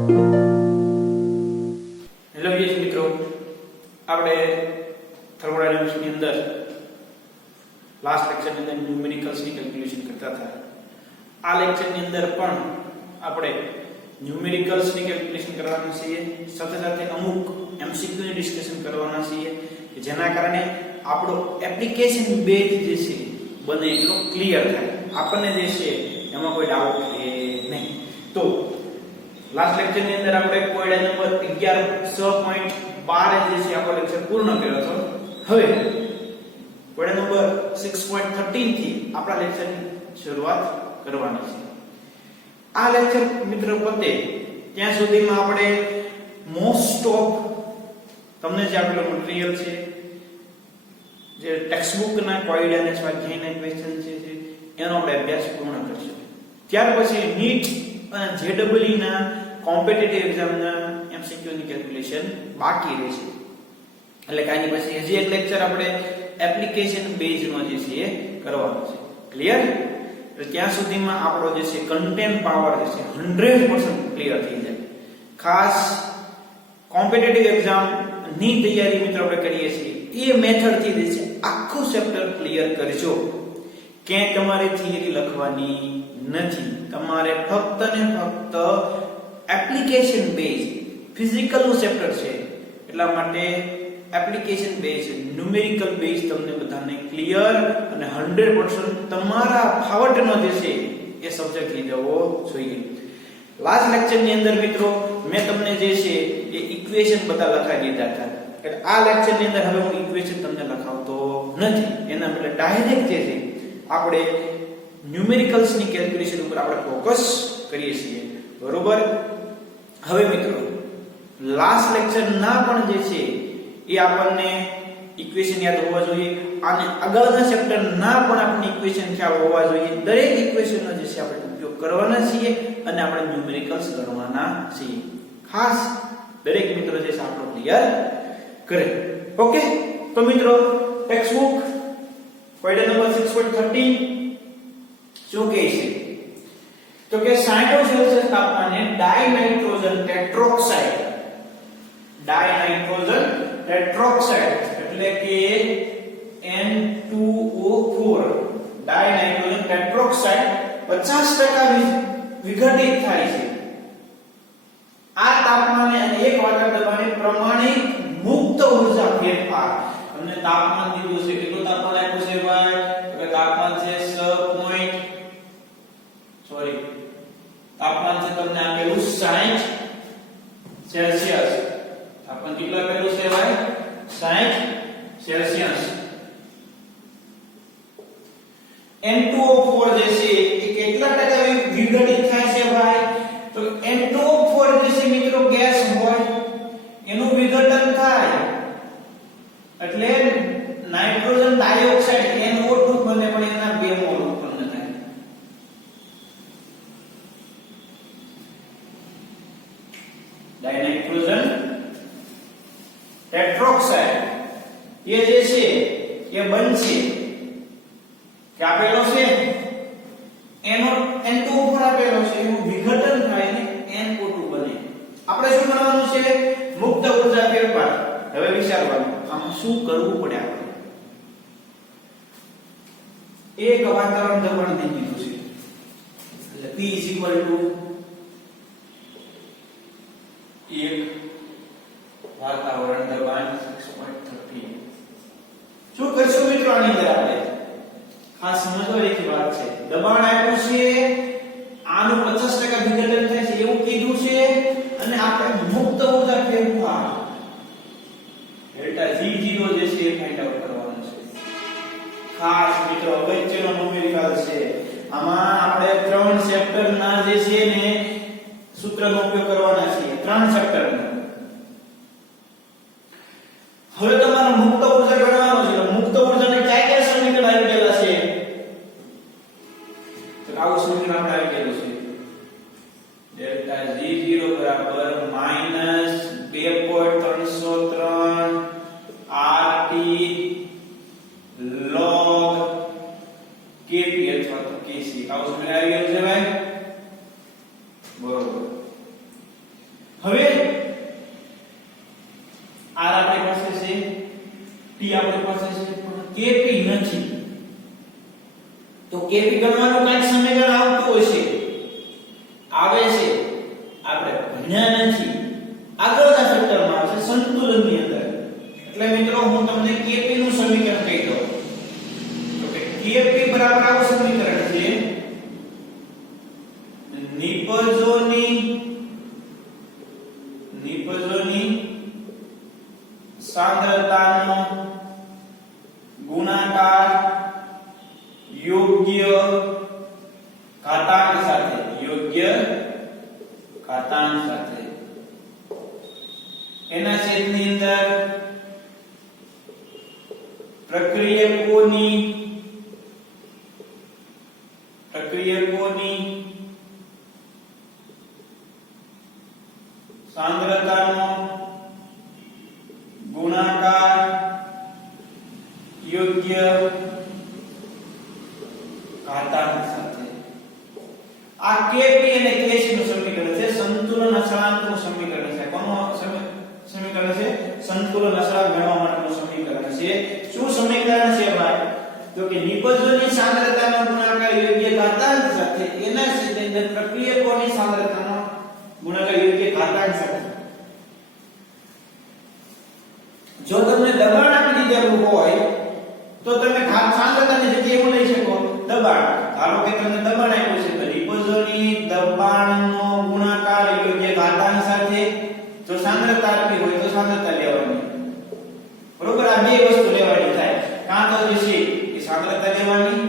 Hello વિદ્યાર્થી મિત્રો, આપણે થર્મોડાયનેમિક્સ ની અંદર લાસ્ટ લેક્ચર ની અંદર ન્યુમેરિકલ્સ ની કેલ્ક્યુલેશન કરતા હતા. આ લેક્ચર ની અંદર પણ આપણે ન્યુમેરિકલ્સ ની કેલ્ક્યુલેશન કરવાના છીએ, સાથે સાથે અમુક એમસીક્યુ ની ડિસ્કશન કરવાના છીએ કે જેના કારણે આપણો એપ્લિકેશન બેઝ જે છે બને એટલો ક્લિયર થાય, આપણને જે છે એમાં કોઈ ડાઉટ રહે નહીં. તો લાસ્ટ લેક્ચર ની અંદર આપણે કોયડા નંબર 11.6.12 જે છે આપણો લેક્ચર પૂર્ણ કર્યો હતો. હવે કોયડા નંબર 6.13 થી આપણા લેક્ચરની શરૂઆત કરવાની છે. આ લેક્ચર મિત્રો પતે ત્યાં સુધીમાં આપણે મોસ્ટ ઓફ તમને જે આપેલો મટીરીયલ છે, જે ટેક્સ્ટ બુક ના કોયડા અને સ્વાધ્યાયના ક્વેશ્ચન છે એનો આપણે અભ્યાસ પૂર્ણ કરશું. ત્યાર પછી નીટ અને જેડબલઈ ના કોમ્પિટિટિવ એક્ઝામ ના એમસીક્યુ ની કેલ્ક્યુલેશન બાકી રહેશે. એટલે કે આની પછી હજી એક લેક્ચર આપણે એપ્લિકેશન બેઝ નો જે છે એ કરવાનો છે. ક્લિયર? તો ત્યાં સુધીમાં આપણો જે છે કન્ટેન્ટ પાવર જે છે 100% ક્લિયર થઈ જાય. ખાસ કોમ્પિટિટિવ એક્ઝામ ની તૈયારી મિત્રો આપણે કરીએ છીએ એ મેથડ થી જે છે આખું ચેપ્ટર ક્લિયર કરજો. ક્યાંય તમારે થિયરી લખવાની નથી, તમારે ફક્ત ને ફક્ત એપ્લિકેશન બેઝ ફિઝિકલ નું ચેપ્ટર છે, એટલા માટે એપ્લિકેશન બેઝ ન્યુમેરિકલ બેઝ તમને બધાને ક્લિયર અને 100% તમારા ફાવટનો જે છે એ સબ્જેક્ટ થઈ જવો જોઈએ. લાસ્ટ લેક્ચર ની અંદર મિત્રો મેં તમને જે છે એ ઇક્વેશન બધા લખાવી દીધા હતા, એટલે આ લેક્ચર ની અંદર હવે હું ઇક્વેશન તમને લખાવતો નથી. એના બદલે ડાયરેક્ટ જે છે આપણે ન્યુમેરિકલ્સ ની કેલ્ક્યુલેશન ઉપર આપણે ફોકસ કરીએ છીએ. બરોબર? હવે મિત્રો લાસ્ટ લેક્ચર ના પણ જે છે એ આપણને ઇક્વેશન યાદ હોવા જોઈએ, અને આગળના ચેપ્ટર ના પણ આપણને ઇક્વેશન ખ્યાલ હોવા જોઈએ. દરેક ઇક્વેશન નો જે છે આપણે ઉપયોગ કરવાના છીએ અને આપણે ન્યુમેરિકલ્સ ગણવાના છીએ. ખાસ દરેક મિત્રો જે છે આપણો ક્લિયર કરે. ઓકે? તો મિત્રો ટેક્સ્ટ બુક કોયડા નંબર 6.13 શું કહે છે? તો કે 60 સેલ્સિયસ તાપમાને ડાયનાઇટ્રોજન ટેટ્રોક્સાઇડ એટલે કે N2O4 ડાયનાઇટ્રોજન ટેટ્રોક્સાઇડ 50% વિઘટિત થાય છે. આ તાપમાને અને 1 વાતાવરણ દબાણે પ્રમાણિત મુક્ત ઊર્જા ફેરફાર. તમને તાપમાન દીધું છે, કેટલું તાપમાન આપ્યું છે ભાઈ? તો તાપમાન છે તાપમાન છે તમને આપેલું 60 સેલ્સિયસ. તાપમાન કેટલું આપેલું છે ભાઈ? 60 સેલ્સિયસ. N2O4 જે છે એ કેટલા ટકા વિઘટિત થાય છે ભાઈ? તો N2O4 જે છે મિત્રો ગેસ હોય એનું વિઘટન થાય એટલે નાઇટ્રોજન ડાયોક્સાઇડ NO2 બને, પણ એના 2 મોલ ઉત્પન્ન થાય. ડાયનાઇટ્રોજન ટેટ્રોક્સાઇડ એ જે છે એ બનશે કે આપેલો છે N2O4 આપેલો છે, એનું વિઘટન થાય ને NO2 બને. આપણે શું કરવાનું છે? મુક્ત ઊર્જા ફેરફાર. હવે વિચારવાનું આમ શું કરવું પડે આપણે? એક વાતાવરણ દબાણ દઈ દીધું છે એટલે P એક વાતાવરણ દબાણ 6.13. શું કરશું મિત્રો આની અંદર? આપણે ખાસ સમજવા જેવી વાત છે. દબાણ આપ્યું છે, આનું 50% વિઘટન થાય છે એવું કીધું છે, અને આપણે મુક્ત ઊર્જા ફેરફાર ડેલ્ટા G0 જે છે એ ફાઇન્ડ આઉટ કરવાનું છે. ખાસ મિત્રો અગત્યનો ન્યુમેરિકલ છે. આમાં આપણે 3 ચેપ્ટર ના જે છે ને સૂત્રનો ઉપયોગ કરવાના છે, 3 ચેપ્ટર ના. હવે તમારે મુક્ત ઊર્જા ગણવાનો છે. મુક્ત ઊર્જાને કયા કયા સમીકરણ આવી ગયેલા છે? તો આવું સમીકરણ આપણે આવી ગયેલું છે. ડેલ્ટા G0 બરાબર -2.303 RT log Kp અથવા તો Kc. આવું સમીકરણ આવી ગયેલું છે ભાઈ? બરોબર. હવે r આપણી પાસે છે, t આપણી પાસે છે, પણ kp નથી. તો kp ગણવાનું કઈક સમીકરણ આવતું હશે, આવે છે, આપણે ભણ્યા નથી. આગળના ચેપ્ટરમાં આવશે સંતુલનની અંદર. એટલે મિત્રો હું તમને kp નું સમીકરણ કહી દઉં. તો કે kp બરાબર આવું સમીકરણ છે, નિપજોની સાંદ્રતાનો ગુણાકાર યોગ્ય ઘાતાંક સાથે એના છેદની અંદર પ્રક્રિયકોની સાંદ્રતાનો ગુણાકાર યોગ્ય ઘાતાંક સાથે. આ kp અને kc નું સમીકરણ છે, સંતુલન અચળાંકનું સમીકરણ છે. કોનું સમીકરણ છે? સંતુલન અચળાંક મેળવવા માટેનું સમીકરણ છે. શું સમીકરણ છે ભાઈ? તો કે નિપજોની સાંદ્રતાનો ગુણાકાર યોગ્ય ઘાતાંક સાથે એના છેદની અંદર પ્રક્રિયકોની સાંદ્રતાનો ગુણાકાર યોગ્ય ઘાતાંક સાથે. જો તમને દબાણ આપી દીધેલું હોય તો તમે સાંદ્રતાની જગ્યાએ શું લઈ શકો? દબાણ. ધારો કે તમને દબાણ આપ્યું છે, તો નિપજોની દબાણનો ગુણાકાર યોગ્ય ઘાતાંક સાથે. જો સાંદ્રતા આપી હોય તો સાંદ્રતા લેવાની. બરોબર, આ બે વસ્તુ લેવાની થાય. કાં તો જે છે એ સાંદ્રતા લેવાની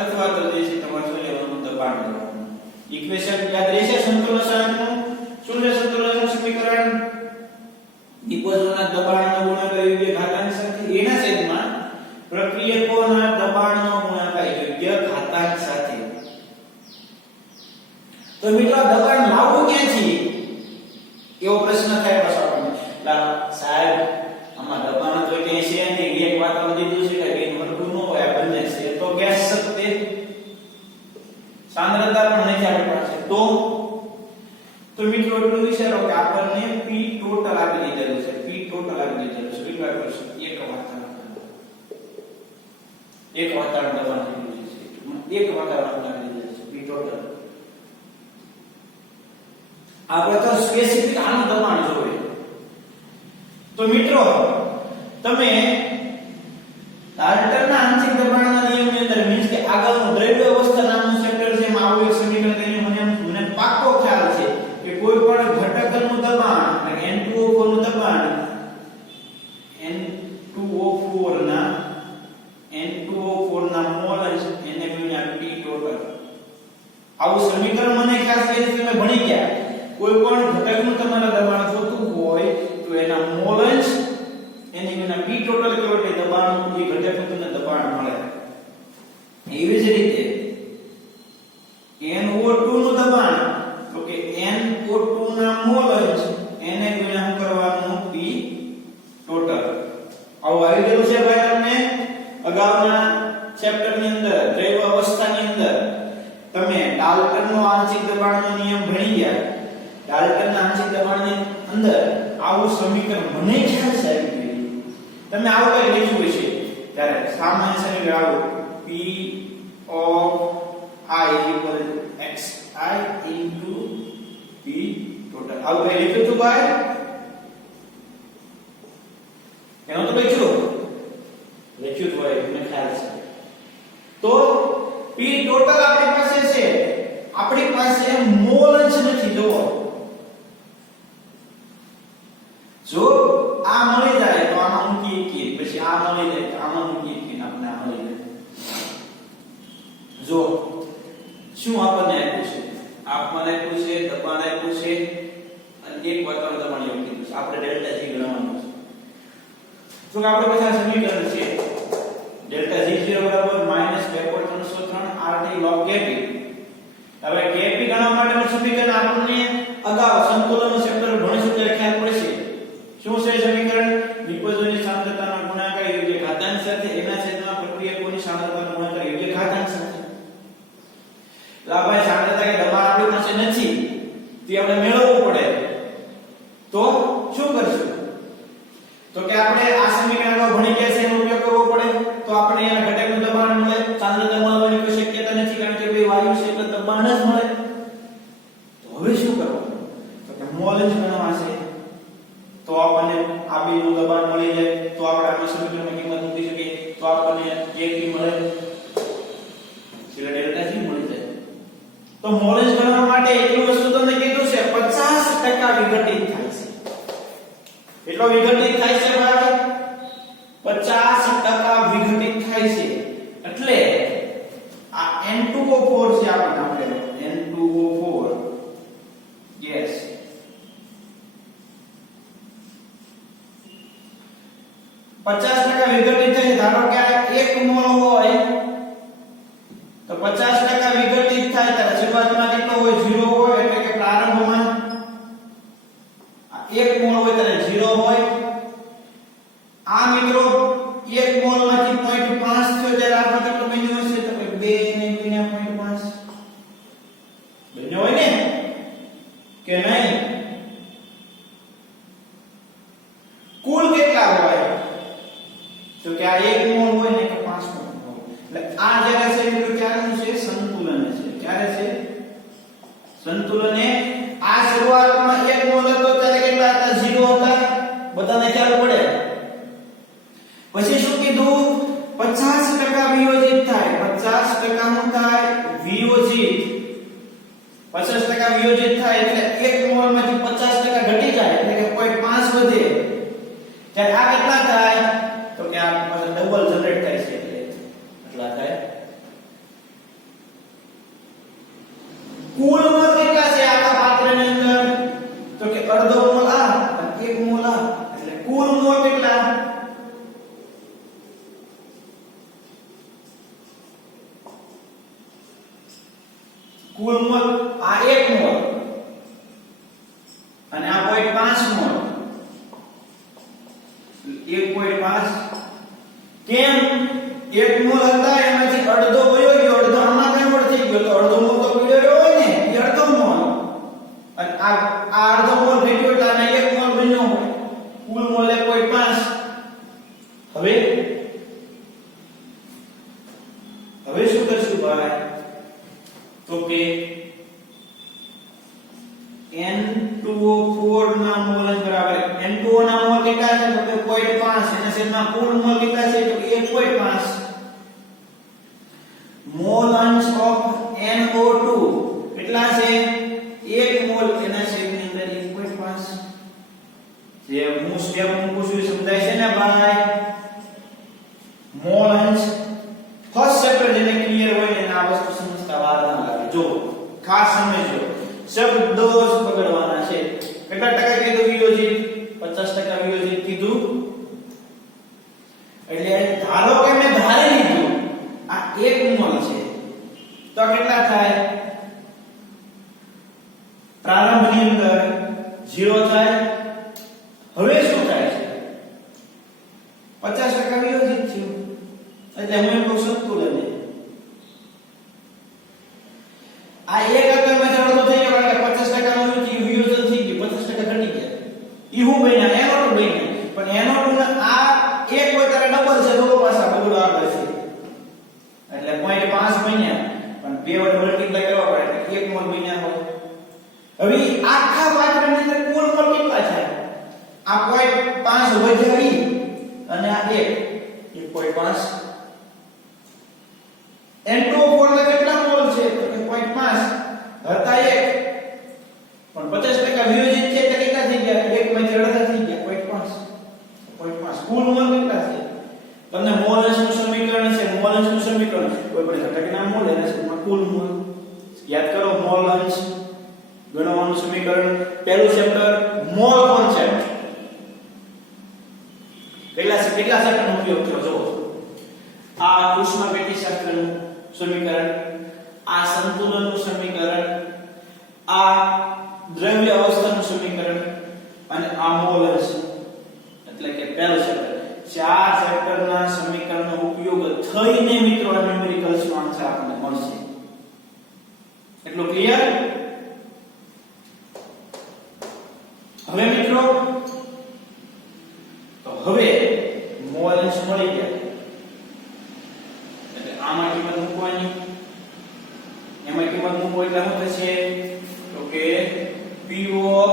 અથવા તો જે છે તમારે શું લેવાનું? દબાણ લેવાનું. ઇક્વેશન યાદ રહેશે સંતુલન અચળાંકનું. શું છે સંતુલન સમીકરણ? નિપજોના દબાણનો ગુણાકાર યોગ્ય ઘાતાંક સાથે એના છેદમાં પ્રક્રિયકોના દબાણનો ગુણાકાર યોગ્ય ઘાતાંક સાથે. તો મિત્રો આ દબાણ લાવવું ક્યાંથી? એવો પ્રશ્ન થાય પાછો આપણને. સાહેબ આમાં દબાણ તો ક્યાંય છે નહીં, એક વાતાવરણ દીધું છે કે બેન હરખું ન હોય, આ બંને છે તો ગેસ શકતે સાંદ્રતા પણ નથી આપણી પાસે. તો મિત્રો એટલું વિચારો કે આપણને p ટોટલ આપી દીધેલું છે, p ટોટલ આપી દીધેલું છે. વિચાર કરશો એક વાતાવરણ દબાણ દીધું છે, એક વાતાવરણ આપી દીધેલું છે p ટોટલ. આપણે તો સ્પેસિફિક આનું દબાણ જોઈએ. તો મિત્રો તમે ડાલ્ટનના આંશિક દબાણના નિયમની અંદર મીન્સ કે આગળનું દ્રવ્ય અવસ્થા નામનું ચેપ્ટર છે, એમાં આવું એક સમીકરણ કરીને મને પાક્કો ખ્યાલ છે કે કોઈ પણ ઘટકનું દબાણ એટલે N2O4 નું દબાણ N2O4 ના મોલર એને ગુણ્યા P ટોટલ. આવું સમીકરણ મને ખાસ કરીને તમે ભણી ગયા. કોઈ પણ ઘટકનું તમારા દબાણ જોતું હોય તો એના મોલન્સ એની ગુણ્યા P ટોટલ કરો એટલે દબાણ એ ઘટકનું તમને દબાણ મળે. એવી જ રીતે NO2 નું દબાણ તો કે NO2 ના મોલન્સ એને ગુણ્યા શું કરવાનું? P total. આવું આવી ગયું છે ભાઈ તમને અગાઉના ચેપ્ટરની અંદર દ્રવ્ય અવસ્થાની અંદર તમે ડાલ્ટનનો આંશિક દબાણનો નિયમ ભણી ગયા. ડાલ્ટનના આંશિક દબાણની અંદર આવું સમીકરણ મને ખ્યાલ છે આવી ગયું. તમે આવું કઈ લખ્યું હશે ત્યારે સામાન્ય સમીકરણ આવું P of I equal xi into P total. આવું કઈ લખ્યું હતું ભાઈ? એનો તો લખ્યું હોય મને ખ્યાલ છે. તો P ટોટલ આપણી પાસે છે, આપણી પાસે મોલ અંશ નથી. જો આ મળી જાય તો આમાં મૂકી કે પછી આ મળી જાય તો આમાં મૂકી કે આપણે આ મળી જાય. જો શું આપણને આપ્યું છે? આપણને આપ્યું છે દબાણ આપ્યું છે અને એક વાતાવરણ દબાણ એવું કીધું છે. આપણે ડેલ્ટા G ગણવાનું છે. તો આપણે પછી આ સમીકરણ છે ડેલ્ટા G0 બરાબર -2.303 RT log Kp. હવે Kp ગણવા માટેનું સમીકરણ આપણને અગાઉ સંતુલનનું ચેપ્ટર ભણીશું ત્યારે ખ્યાલ પડશે. શું છે સમીકરણ? નિપજોની સાંદ્રતાનો ગુણાકાર યોગ્ય ઘાતાંક સાથે એના છેદમાં પ્રક્રિયકોની સાંદ્રતાનો ગુણાકાર યોગ્ય ઘાતાંક સાથે. તો આ ભાઈ સાંદ્રતા કે દબાણ આપણી પાસે નથી, તે આપણે મેળવવું પડે. મોલ અંશ ગણવા છે તો આપણને આ બેનું દબાણ મળી જાય તો આપણે આ સમીકરણમાં કિંમત મૂકી શકીએ તો આપણને એક કી મળે સીધા ડેલ્ટા જી મળી જાય તો મોલ અંશ ગણવા માટે એટલું વસ્તુ તમને કીધું છે 50% વિઘટિત થાય છે એટલો વિઘટિત થાય છે ભાઈ 50% વિઘટિત થાય છે એટલે આ N2O4 છે આપણે આપેલો N2O4 ગેસ 50% વિઘટિત થાય ધારો કે આ 1 મોલ હોય તો 50% વિઘટિત થાય ત્યારે શરૂઆતમાં કેટલો હોય 0 હોય એટલે કે પ્રારંભમાં આ 1 મોલ હોય ત્યારે 0 હોય આ મિત્રો 1 મોલ માંથી 0.5 થયો ત્યારે આપણે કેટલો બન્યો હશે તો કે 2 ને ગુણ્યા 0.5 બન્યો હોય ને કે નહીં કુલ કેટલા હોય તો કે આ 1 મોલ હોય ને કે 5 મોલ એટલે આ જગ્યા છે મિત્રો ક્યારનું છે સંતુલન છે ક્યારે છે સંતુલન એ આ શરૂઆતમાં 1 મોલ હતો ત્યારે કેટલા હતા 0 હતા બધાને ખ્યાલ પડે પછી શું કીધું 50% વિયોજિત થાય 50% શું થાય વિયોજિત 50% વિયોજિત થાય એટલે 1 મોલ માંથી 50% ઘટી જાય એટલે કે 0.5 વધે ત્યારે આ કેટલા થાય તો કે આ ડબલ જનરેટ થાય છે એટલે કેટલા થાય કુલ મોલ કેટલા છે આખા પાત્રની અંદર તો કે અડધો મોલ આ અને 1 મોલ આ એટલે કુલ મોલ કેટલા કુલ મોલ આ 1 મોલ અને આ 0.5 મોલ 1.5 કેમ 1 મોલ હતા એમાંથી અડધો વયો ગયો અડધો આમાં કન્વર્ટ થઈ ગયો તો અડધો મોલ તો પીળો હોય ને એ અડધો મોલ અને આ અડધો મોલ ભેટ્યો એટલે આને 1 મોલ બન્યો હોય કુલ મોલ 1.5 હવે શું કરશું ભાઈ તો કે N2O4 ના મોલ બરાબર N2O ના મોલ કેટલા છે તો કે 0.5 એના છેદમાં કુલ મોલ કેટલા છે તો કે 1.5 મોલ અંશ ઓફ NO2 કેટલા છે 1 મોલ એના છેદની અંદર 1.5 જે હું સ્ટેપ મૂકું છું સમજાય છે ને ભાઈ મોલ અંશ ફર્સ્ટ ચેપ્ટર જેને ક્લિયર હોય ને આ વસ્તુ સમજતા વાર ના લાગે જો ખાસ સમજો શબ્દો જ પકડવાના છે કેટલા ટકા કીધું વિયોજિત 50% વિયોજિત કીધું એટલે ધારો કે મેં ધારી લીધું આ 1 મોલ છે તો કેટલા થાય પ્રારંભની અંદર 0 થાય હવે શું થાય છે 50% વિયોજિત થયું એટલે હું એમ કહું સંતુલન છે આ 1 હતો એમાં અડધો થઈ ગયો કારણ કે 50% નું વિયોજન થઈ ગયું 50% ઘટી ગયા ઈ હું બન્યા એનો તો બન્યા પણ એનો તો આ 1 હોય ત્યારે ડબલ છે તો પાછા બગડો આવે છે એટલે 0.5 બન્યા પણ 2 વડે મલ્ટીપ્લાય કરવા પડે એટલે 1 મોલ બન્યા હોય હવે આખા પાત્રની અંદર કુલ મોલ કેટલા છે આ 0.5 વધારી અને આ 1.5 N2O4 ના કેટલા મોલ છે તો કે 0.5 હતા 1 પણ 50% વિયોજિત છે એટલે કેટલા થઈ ગયા 1 માંથી અડધા થઈ ગયા 0.5 કુલ મોલ કેટલા છે તમને મોલ અંશનું સમીકરણ છે મોલ અંશનું સમીકરણ કોઈ પણ ઘટકના મોલ એના કુલ મોલ યાદ કરો મોલ અંશ ગણવાનું સમીકરણ પહેલું ચેપ્ટર મોલ કોન્સેપ્ટ કેટલા ચેપ્ટરનો ઉપયોગ થયો જો આ ઉષ્માગતિશાસ્ત્રનું સમીકરણ આ સંતુલનનું સમીકરણ આ દ્રવ્ય અવસ્થાનું સમીકરણ અને આ મોલ અંશ એટલે કે પહેલું ચેપ્ટર 4 ચેપ્ટરના સમીકરણનો ઉપયોગ થઈને મિત્રો આ ન્યુમેરિકલ્સનો આન્સર આપણને મળશે એટલું ક્લિયર હવે મિત્રો તો હવે મોલ અંશ મળી ગયા એટલે આમાં કિંમત મૂકવાની એમાં કિંમત મૂકો એટલે શું થશે તો કે P of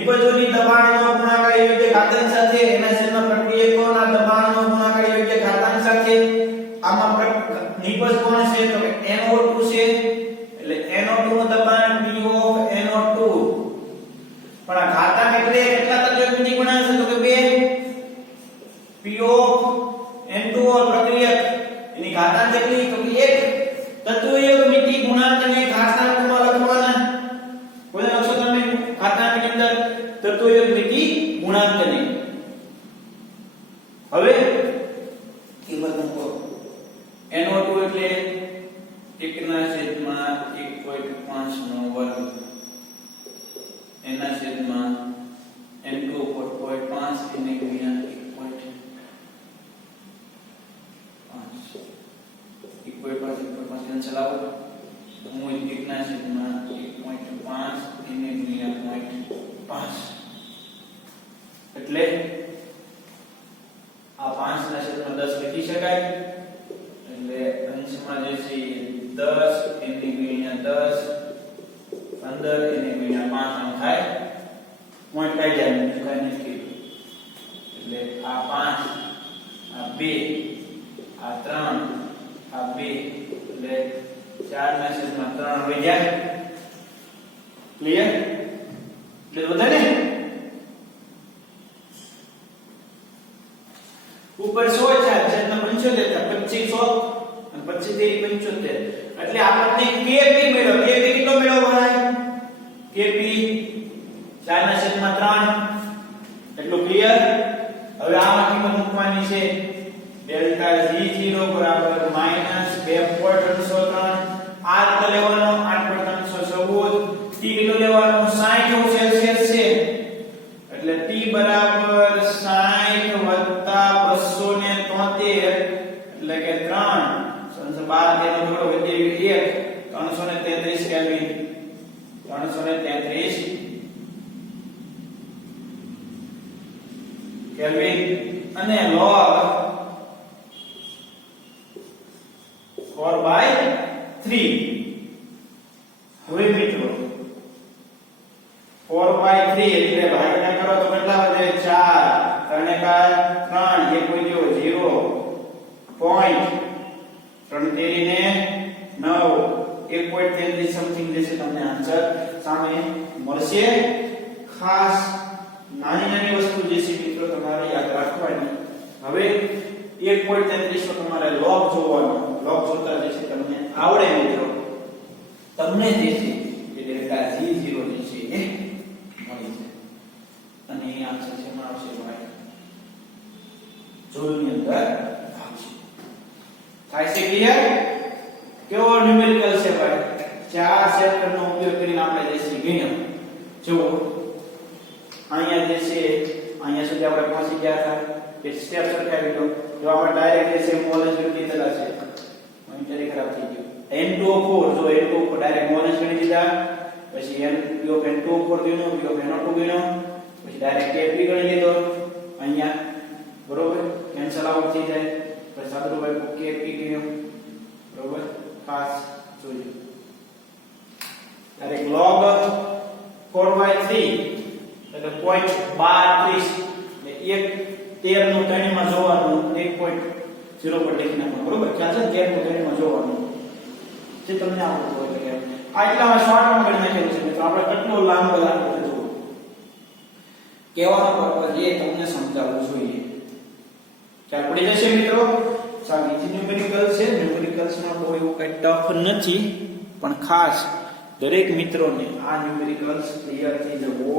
નિપજોની દબાણનો ગુણાકાર યોગ્ય ઘાતાંક સાથે એના છેદમાં પ્રક્રિયકોના દબાણનો ગુણાકાર યોગ્ય ઘાતાંક સાથે આમાં નિપજ કોણ છે તો કે NO2 છે એટલે NO2 નું દબાણ P of NO2 પણ આ ઘાતાંક એટલે કેટલા તત્વોની ગુણાંક છે તો કે 2 P of N2 પ્રક્રિયક એની ઘાતાંક કેટલી તો કે 1 તત્વયોગ મિતિ ગુણાંકને ઘાતાંકમાં લખવાના કોને લખશો તમે ઘાતાંકની અંદર તત્વયોગ મિતિ ગુણાંકને હવે કિંમત મૂકો NO2 એટલે 1 ના છેદમાં 1.5 નો વર્ગ એના છેદમાં N2 4.5 એને ગુણ્યા 1.5 કેન્સલ આવો હું 1 ના છેદમાં 1.5 એને ગુણ્યા 0.5 એટલે આ 5 ના છેદમાં 10 લખી શકાય એટલે અંશમાં જે છે 10 એને ગુણ્યા 10 15 એને ગુણ્યા 5 આમ થાય પોઈન્ટ કાઈ જાય નહીં કાઈ નથી એટલે આ 5 આ 2 આ 3 આ 2 એટલે 4 ના છેદમાં 3 આવી જાય ક્લિયર એટલે બધા ને ઉપર 100 છે છેદમાં 75 25 100 અને 25 75 એટલે આપણને KP મળ્યો KP કેટલો મળ્યો ભાઈ KP 4 ના છેદમાં 3 એટલું ક્લિયર હવે આમાં કિંમત મૂકવાની છે ડેલ્ટા G0 બરાબર -2.303 R તો લેવાનો 8.314 T કેટલો લેવાનો 60 સેલ્સિયસ છે એટલે T બરાબર 60 273 એટલે કે 3 12 તેનો થોડો વધી 1 333 કેલ્વિન 333 કેલ્વિન અને log 4/3 હવે મિત્રો 4/3 એટલે ભાગના કરો તો કેટલા વધે 4 3 3 એક કોઈ જો 0 પોઈન્ટ 3 તેરીને 9 1.33 સમથિંગ દેશે તમને આન્સર સામે મળશે ખાસ નાની નાની વસ્તુ જે છે મિત્રો તમારે યાદ રાખવાની હવે 1.33 નો તમારે log જોવાનો log જોતા જે છે તમને આવડે મિત્રો તમને જે છે એ ડેલ્ટા G0 જે છે એ મળી છે અને એ આન્સર છે માં આવશે ભાઈ જોલ ની અંદર આવશે થાય છે ક્લિયર કેવો ન્યુમેરિકલ છે ભાઈ ચાર ચેપ્ટર નો ઉપયોગ કરીને આપણે જે છે ગણ્યા જો અહીંયા જે છે અહીંયા સુધી આપણે પહોંચી ગયા હતા કે સ્ટેપ સરખાવી દો જો આપણે ડાયરેક્ટ જે છે મોલેજ ગણી દીધા છે મોનિટર ખરાબ થઈ ગયું N2O4 જો N2O4 ડાયરેક્ટ મોલેજ ગણી દીધા પછી N2O4 ગણ્યો NO2 ગણ્યો પછી ડાયરેક્ટ Kp ગણી લીધો અહીંયા બરોબર કેન્સલ આઉટ થઈ જાય પછી સાદુભાઈ Kp ગણ્યો બરોબર ખાસ જોજો ડાયરેક્ટ log 4/3 એટલે 0.32 એટલે 1 નું 3 માં જોવાનું 1.0 પર લખી નાખવાનું બરોબર ખ્યાલ છે 13 નું 3 માં જોવાનું જે તમને આવડતું હોય કે આ એટલામાં શોર્ટમાં કરી નાખેલું છે મિત્રો આપણે કેટલો લાંબો જોવો કહેવાનો પર્પઝ એ તમને સમજાવવું જોઈએ ખ્યાલ પડી જશે મિત્રો સારી ન્યુમેરિકલ છે ન્યુમેરિકલ્સમાં કોઈ એવું કઈ ટફ નથી પણ ખાસ દરેક મિત્રોને આ ન્યુમેરિકલ્સ ક્લિયર થઈ જવો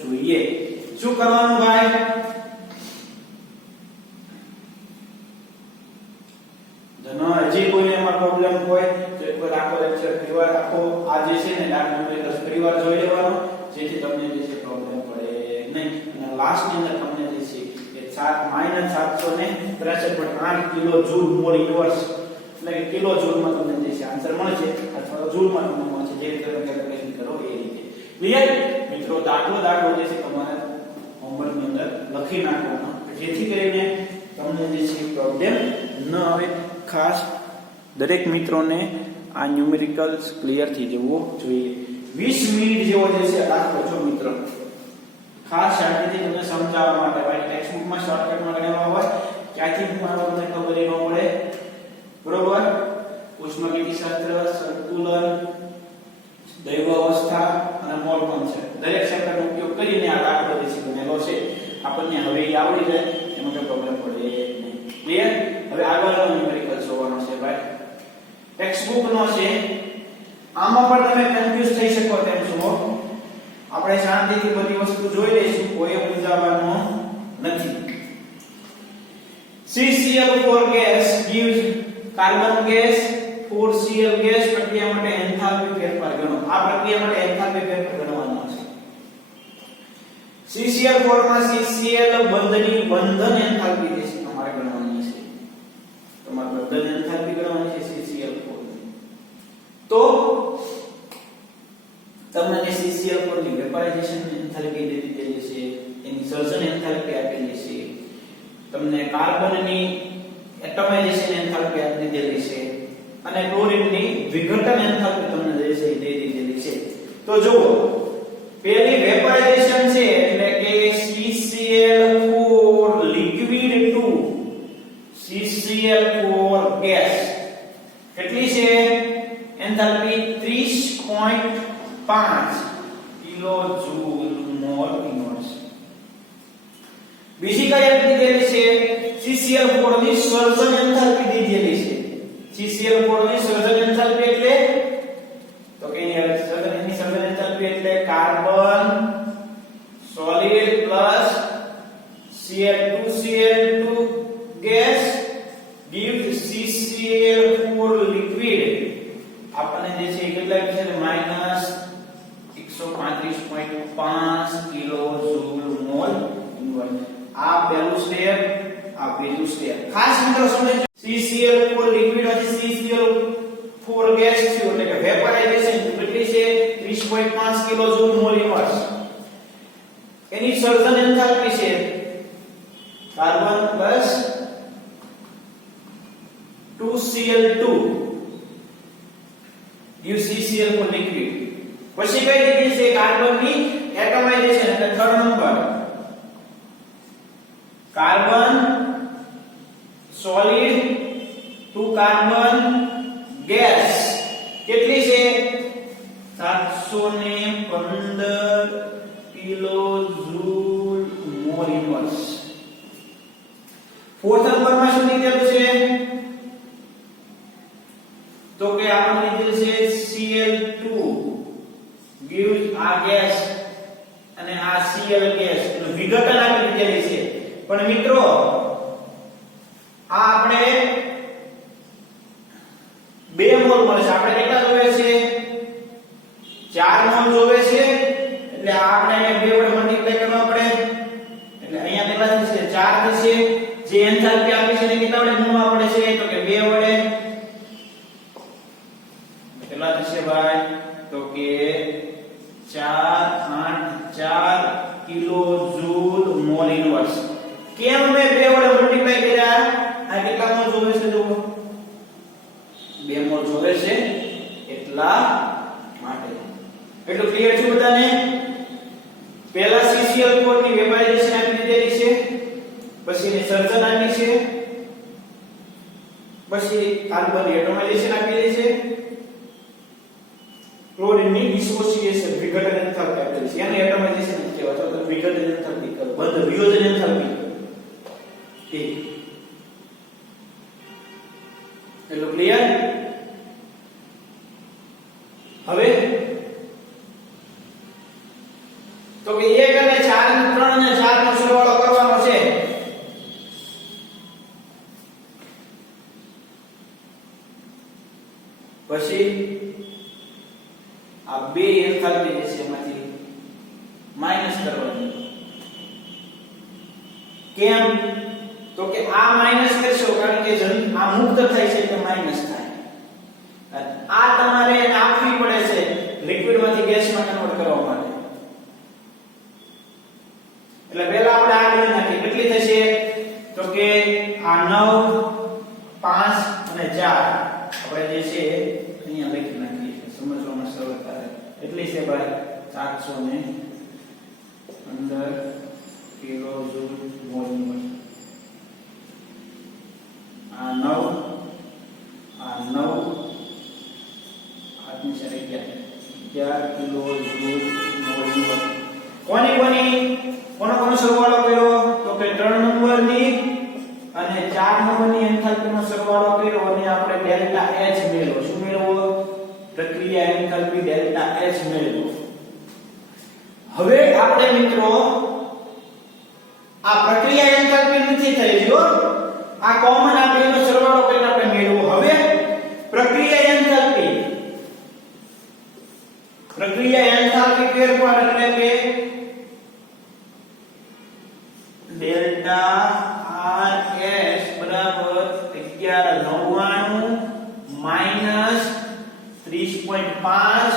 જોઈએ શું કરવાનું ભાઈ હજી કોઈને એમાં પ્રોબ્લેમ હોય તો એકવાર આખો લેક્ચર ફરીવાર આખો આ જે છે ને આ ન્યુમેરિકલ્સ ફરીવાર જોઈ લેવાનો જેથી તમને જે છે પ્રોબ્લેમ પડે નહીં અને લાસ્ટ ની અંદર તમને જે છે એ 763.8 કિલો જૂલ મોલ ઇન્વર્સ એટલે કે કિલો જૂલમાં તમને જે છે આન્સર મળશે અથવા જૂલમાં તમને મળશે જે રીતે તમે કેલ્ક્યુલેશન કરો એ રીતે ક્લિયર મિત્રો દાખલો જે છે તમારે હોમવર્ક ની અંદર લખી નાખવાનો જેથી કરીને તમને જે છે પ્રોબ્લેમ ન આવે ખાસ દરેક મિત્રોને આ ન્યુમેરિકલ્સ ક્લિયર થઈ જવું જોઈએ 20 મિનિટ જેવો જે છે દાખલો છો મિત્રો ખાસ શાંતિથી તમને સમજાવવા માટે ભાઈ ટેક્સ્ટબુકમાં શોર્ટકટમાં ગણેલા હોય ક્યાંથી હું મારો તમને ખબર ન પડે બરોબર ઉષ્માગતિશાસ્ત્ર સંતુલન દૈવ અવસ્થા અને મોલ કોન્સેપ્ટ દરેક ચેપ્ટરનો ઉપયોગ કરીને આ દાખલો જે બનેલો છે આપણને હવે આવડી જાય એમાં કોઈ પ્રોબ્લેમ પડે નહીં ક્લિયર હવે આગળનો ન્યુમેરિકલ જોવાનો છે ભાઈ ટેક્સ્ટબુક નો છે આમાં પણ તમે કન્ફ્યુઝ થઈ શકો તેમ છો આપણે શાંતિથી બધી વસ્તુ જોઈ લઈશું કોઈ મૂંઝાવાનું નથી CCl4 gas gives carbon gas 4Cl gas પ્રક્રિયા માટે એન્થાલ્પી ફેરફાર ગણો આ પ્રક્રિયા માટે એન્થાલ્પી ફેરફાર ગણવાનો છે CCl4 માં CCl બંધની બંધન એન્થાલ્પી જે છે તમારે ગણવાની છે તમારે બંધન એન્થાલ્પી ગણવાની છે CCl4 તો તમને જે CCl4 ની વેપરાઇઝેશન એન્થાલ્પી દીધેલી છે એની સર્જન એન્થાલ્પી આપેલી છે તમને કાર્બનની એટમાઇઝેશન એન્થાલ્પી આપી દીધેલી છે અને ક્લોરીનની વિઘટન એન્થાલ્પી તમને જે છે એ દઈ દીધેલી છે તો જુઓ પહેલી વેપરાઇઝેશન છે એટલે કે CCl4 liquid to CCl4 gas કેટલી છે એન્થાલ્પી 30.5 કિલોજૂલ મોલ ઇન્વર્સ બીજી કઈ આપી દીધેલી છે CCl4 ની સર્જન એન્થાલ્પી દીધેલી છે CCl4 ની સર્જન એન્થાલ્પી એટલે તો કે એની સર્જન એન્થાલ્પી એટલે carbon solid plus Cl2 gas gives CCl4 liquid આપણને જે છે કેટલા છે -135.5 કિલોજૂલ મોલ ઇન્વર્સ આ પહેલું સ્ટેપ આ બીજું સ્ટેપ ખાસ મિત્રો સમજો CCl4 લિક્વિડ અને CCl4 ગેસ થયો એટલે કે વેપરાઇઝેશન કેટલી છે 30.5 કિલોજૂલ મોલ ઇન્વર્સ એની સર્જન એન્થાલ્પી છે carbon plus 2Cl2 UCCl4 liquid પછી કઈ રીતે છે કાર્બનની એટમાઇઝેશન એટલે third number carbon solid to carbon gas કેટલી છે 715 કિલોજૂલ મોલ ઇન્વર્સ ફોર્થ નંબરમાં શું દીધેલું છે તો કે આપણે લીધેલ છે Cl2 gives આ ગેસ અને આ Cl ગેસ એનું વિઘટન આપી દીધેલી છે પણ મિત્રો આ આપણે 2 મોલ મળે છે આપણે કેટલા જોવે છે 4 મોલ જોવે છે એટલે આ આપણે 2 વડે મલ્ટીપ્લાય કરવા પડે એટલે અહીંયા કેટલા થશે 4 થશે જે એન્થાલ્પી આપી છે તે કેટલા વડે ગુણવા પડે છે તો કે 2 વડે કેટલા થશે ભાઈ તો કે 4 કિલોજૂલ મોલ ઇન્વર્સ કેમ મેં 2 વડે મલ્ટીપ્લાય કર્યા આ કેટલા મોલ જોવે છે જુઓ 2 મોલ જોવે છે એટલા માટે એટલું ક્લિયર છે બધાને પહેલા CCl4 ની વેપરાઇઝેશન આપી દીધેલી છે પછી એની સર્જન આપી છે પછી કાર્બન એટમાઇઝેશન આપેલી છે ક્લોરીનની ડિસોસિએશન વિઘટન એન્થાલ્પી આપેલી છે એને એટમાઇઝેશન કહેવાય છે તો વિઘટન એન્થાલ્પી બંધ વિયોજન એન્થાલ્પી એટલું ક્લિયર હવે તો કે 1 અને 4 અને 3 અને 4 નો સરવાળો કરવાનો છે પછી આ બે એન્થાલ્પી જે છે એમાંથી માઈનસ કરવાની કેમ તો કે આ માઈનસ કરશો કારણ કે આ મુક્ત થાય છે એટલે માઈનસ થાય આ તમારે આપવી પડે છે લિક્વિડમાંથી ગેસમાં કન્વર્ટ કરવા માટે એટલે પહેલા આપણે આ લઈ નાખીએ કેટલી થશે તો કે આ 9 5 અને 4 આપણે જે છે અહીંયા લખી નાખીએ સમજવામાં સરળતા રહે એટલી છે ભાઈ 715 15 કિલો જૂલ મોલ ઇન્વર્સ. આ 9 8 ની 11 કિલો જૂલ મોલ ઇન્વર્સ. કોનો સરવાળો કર્યો તો કે 3 નંબરની અને 4 નંબરની એન્થાલ્પીનો સરવાળો કર્યો અને આપણે ડેલ્ટા H મેળવ્યો. શું મેળવ્યો? પ્રક્રિયા એન્થાલ્પી ડેલ્ટા H મેળવ્યો. હવે આપણે મિત્રો આ પ્રક્રિયા એન્થાલ્પી નથી થઈ જો આ કોમન આપણે એનો સરવાળો કરીને આપણે મેળવ્યો. હવે પ્રક્રિયા એન્થાલ્પી ફેરફાર એટલે કે ડેલ્ટા RS બરાબર 1199 માઈનસ 30.5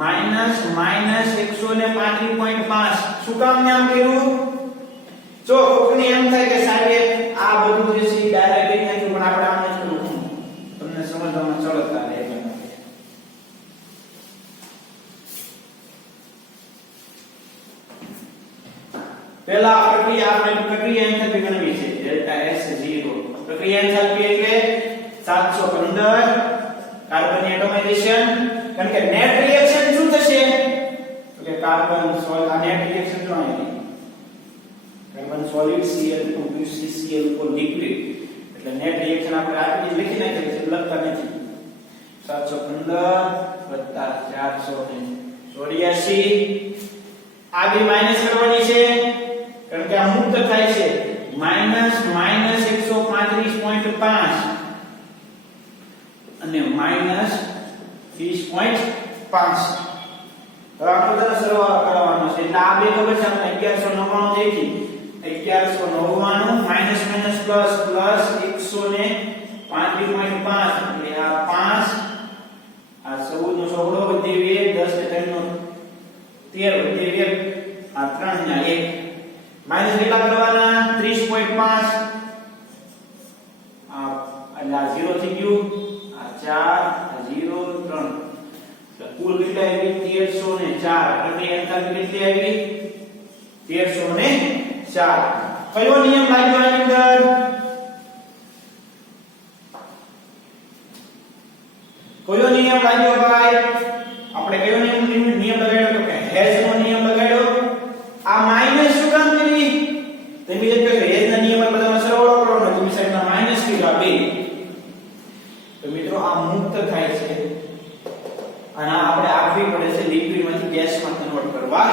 માઈનસ 135.5. શું કામ ને આમ કર્યું? જો કોકને એમ થાય કે સાહેબ આ બધું જે છે ડાયરેક્ટ લઈ નાખ્યું પણ આપણે આમ નથી કરવું. તમને સમજવામાં સરળતા રહે છે. પહેલા આપણે પ્રક્રિયા એન્થાલ્પી ગણવી છે ડેલ્ટા S0. પ્રક્રિયા એન્થાલ્પી એટલે 715 કાર્બન એટોમાઇઝેશન. કારણ કે નેટ રિએક્શન શું થશે તો કે કાર્બન સોલિડ આ નેટ રિએક્શન જો આવી carbon solid Cl2 CCl4 liquid એટલે નેટ રિએક્શન આપણે આપી લખી નાખીએ છે લખતા નથી. 715 484 આ બે માઈનસ કરવાની છે કારણ કે આ મુક્ત થાય છે માઈનસ 135.5 અને માઈનસ 30.5. હવે આપણે તેનો સરવાળો કરવાનો છે એટલે આ બે ખબર છે આપણે 1199 થઈ ગઈ 1199 માઈનસ માઈનસ પ્લસ પ્લસ 135.5 એટલે આ 5 આ 14 નો છોકડો વધી 10 ને 3 નો 13 વધી આ 3 ના 1 માઈનસ કેટલા કરવાના 30.5 આ એટલે આ 0 થઈ ગયું આ 4 આ 0 3 તો કુલ કેટલા આવી 1304 એટલે એન્થાલ્પી કેટલી આવી 1304. કયો નિયમ લાગ્યો આની અંદર? કયો નિયમ લાગ્યો ભાઈ? આપણે કયો નિયમ લગાડ્યો તો કે હેઝ નો નિયમ લગાડ્યો. આ માઈનસ શું કામ કરી? તમે જેમ કે હેઝ ના નિયમમાં બધામાં સરવાળો કરવાનો તમે સાઈડમાં માઈનસ કર્યા બે. તો મિત્રો આ મુક્ત થાય છે અને આપણે આપવી પડે છે લિક્વિડ માંથી ગેસમાં કન્વર્ટ કરવા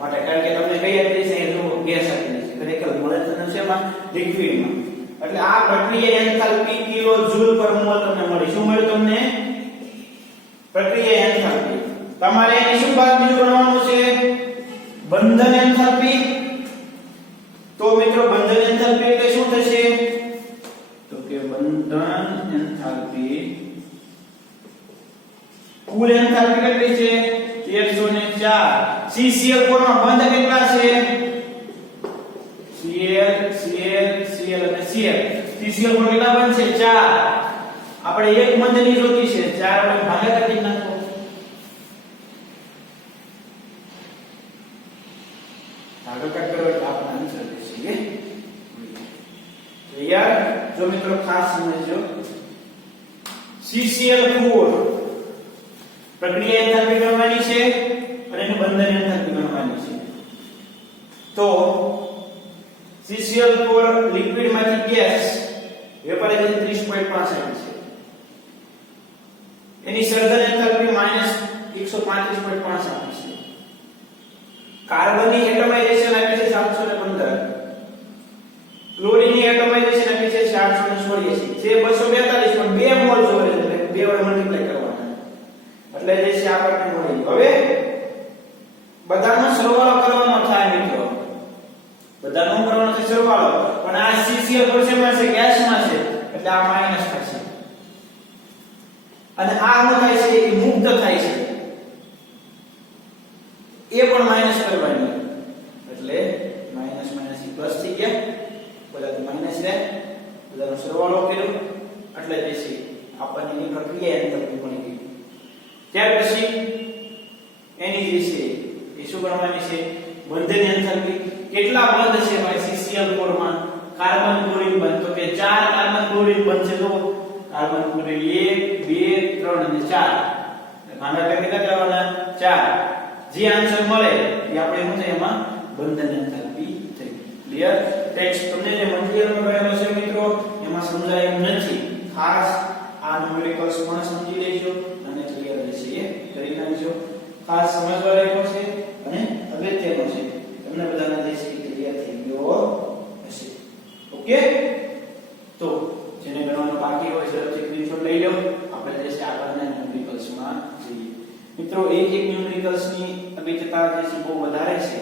માટે. કારણ કે તમને કઈ આપી છે એનો ગેસ આપી છે ખરેખર મળે છે શેમાં લિક્વિડમાં. એટલે આ પ્રક્રિયા એન્થાલ્પી કિલો જૂલ પર મોલ તમને મળી. શું મળ્યું તમને? પ્રક્રિયા એન્થાલ્પી. તમારે એની શું ભાગ બીજું ગણવાનું છે? બંધન એન્થાલ્પી. તો મિત્રો બંધન એન્થાલ્પી એટલે શું થશે તો કે બંધન એન્થાલ્પી કુલ એન્થાલ્પી કેટલી છે 1304. CCl4 માં બંધ કેટલા છે? Cl અને Cl. CCl4 કેટલા બંધ છે? 4. આપણે એક બંધની જોતી છે 4 વડે ભાગાકાર કરી નાખો. ભાગાકાર કરો એટલે આપણને આન્સર દેશે. યાર જો મિત્રો ખાસ સમજો CCl4 પ્રક્રિયા એન્થાલ્પી ગણવાની છે અને એનું બંધન એન્થાલ્પી ગણવાની છે. તો CCl4 લિક્વિડ માંથી ગેસ વેપરાઇઝેશન 30.5 આવી છે. એની સર્જન એન્થાલ્પી -135.5 આવી છે. કાર્બનની એટમાઇઝેશન આપી છે 715. ક્લોરીનની એટમાઇઝેશન આપી છે 486. છે 242 પણ 2 મોલ જોવે છે એટલે 2 વડે મલ્ટીપ્લાય કરવાના એટલે જે છે આપણને મળી. હવે બધાનો સરવાળો કરવાનો થાય મિત્રો. બધાનો કરવાનો છે સરવાળો પણ આ CCl4 શેમાં છે? ગેસમાં છે એટલે આ માઈનસ થશે અને આ શું થાય છે? એ મુક્ત થાય છે એ પણ માઈનસ કરવાની એટલે માઈનસ માઈનસ પ્લસ થઈ ગયા. બધા માઈનસ રહે બધાનો સરવાળો કર્યો એટલે જે છે આપણને એની પ્રક્રિયા એન્થાલ્પી મળી ગઈ. ત્યાર પછી એની જે છે એ શું ગણવાની છે? બંધની એન્થાલ્પી કેટલા બંધ છે ભાઈ CCl4 માં કાર્બન ક્લોરીન બંધ તો કે 4 કાર્બન ક્લોરીન બનશે તો કાર્બન ક્લોરીન 1 2 3 અને 4 માના કેટલા કરવાના 4 જે આન્સર મળે એ આપણે શું થાય એમાં બંધની એન્થાલ્પી થઈ ક્લિયર ટેક્સ્ટ તમને જે મટીરીયલ માં કરેલો છે મિત્રો એમાં સમજાય એમ નથી ખાસ આ ન્યુમેરિકલ્સ પણ સમજી લેજો અને ક્લિયર રહેશે એ કરી નાખજો ખાસ સમજવા લાયક છે અને અગત્યનો છે તમને બધાને જે છે ક્લિયર થઈ ગયો હશે ઓકે તો જેને ગણવાનું બાકી હોય ઝડપથી સ્ક્રીનશોટ લઈ લો આપણે જે છે આગળના ન્યુમેરિકલ્સ માં જઈએ મિત્રો એક ન્યુમેરિકલ્સ ની અગત્યતા જે છે બહુ વધારે છે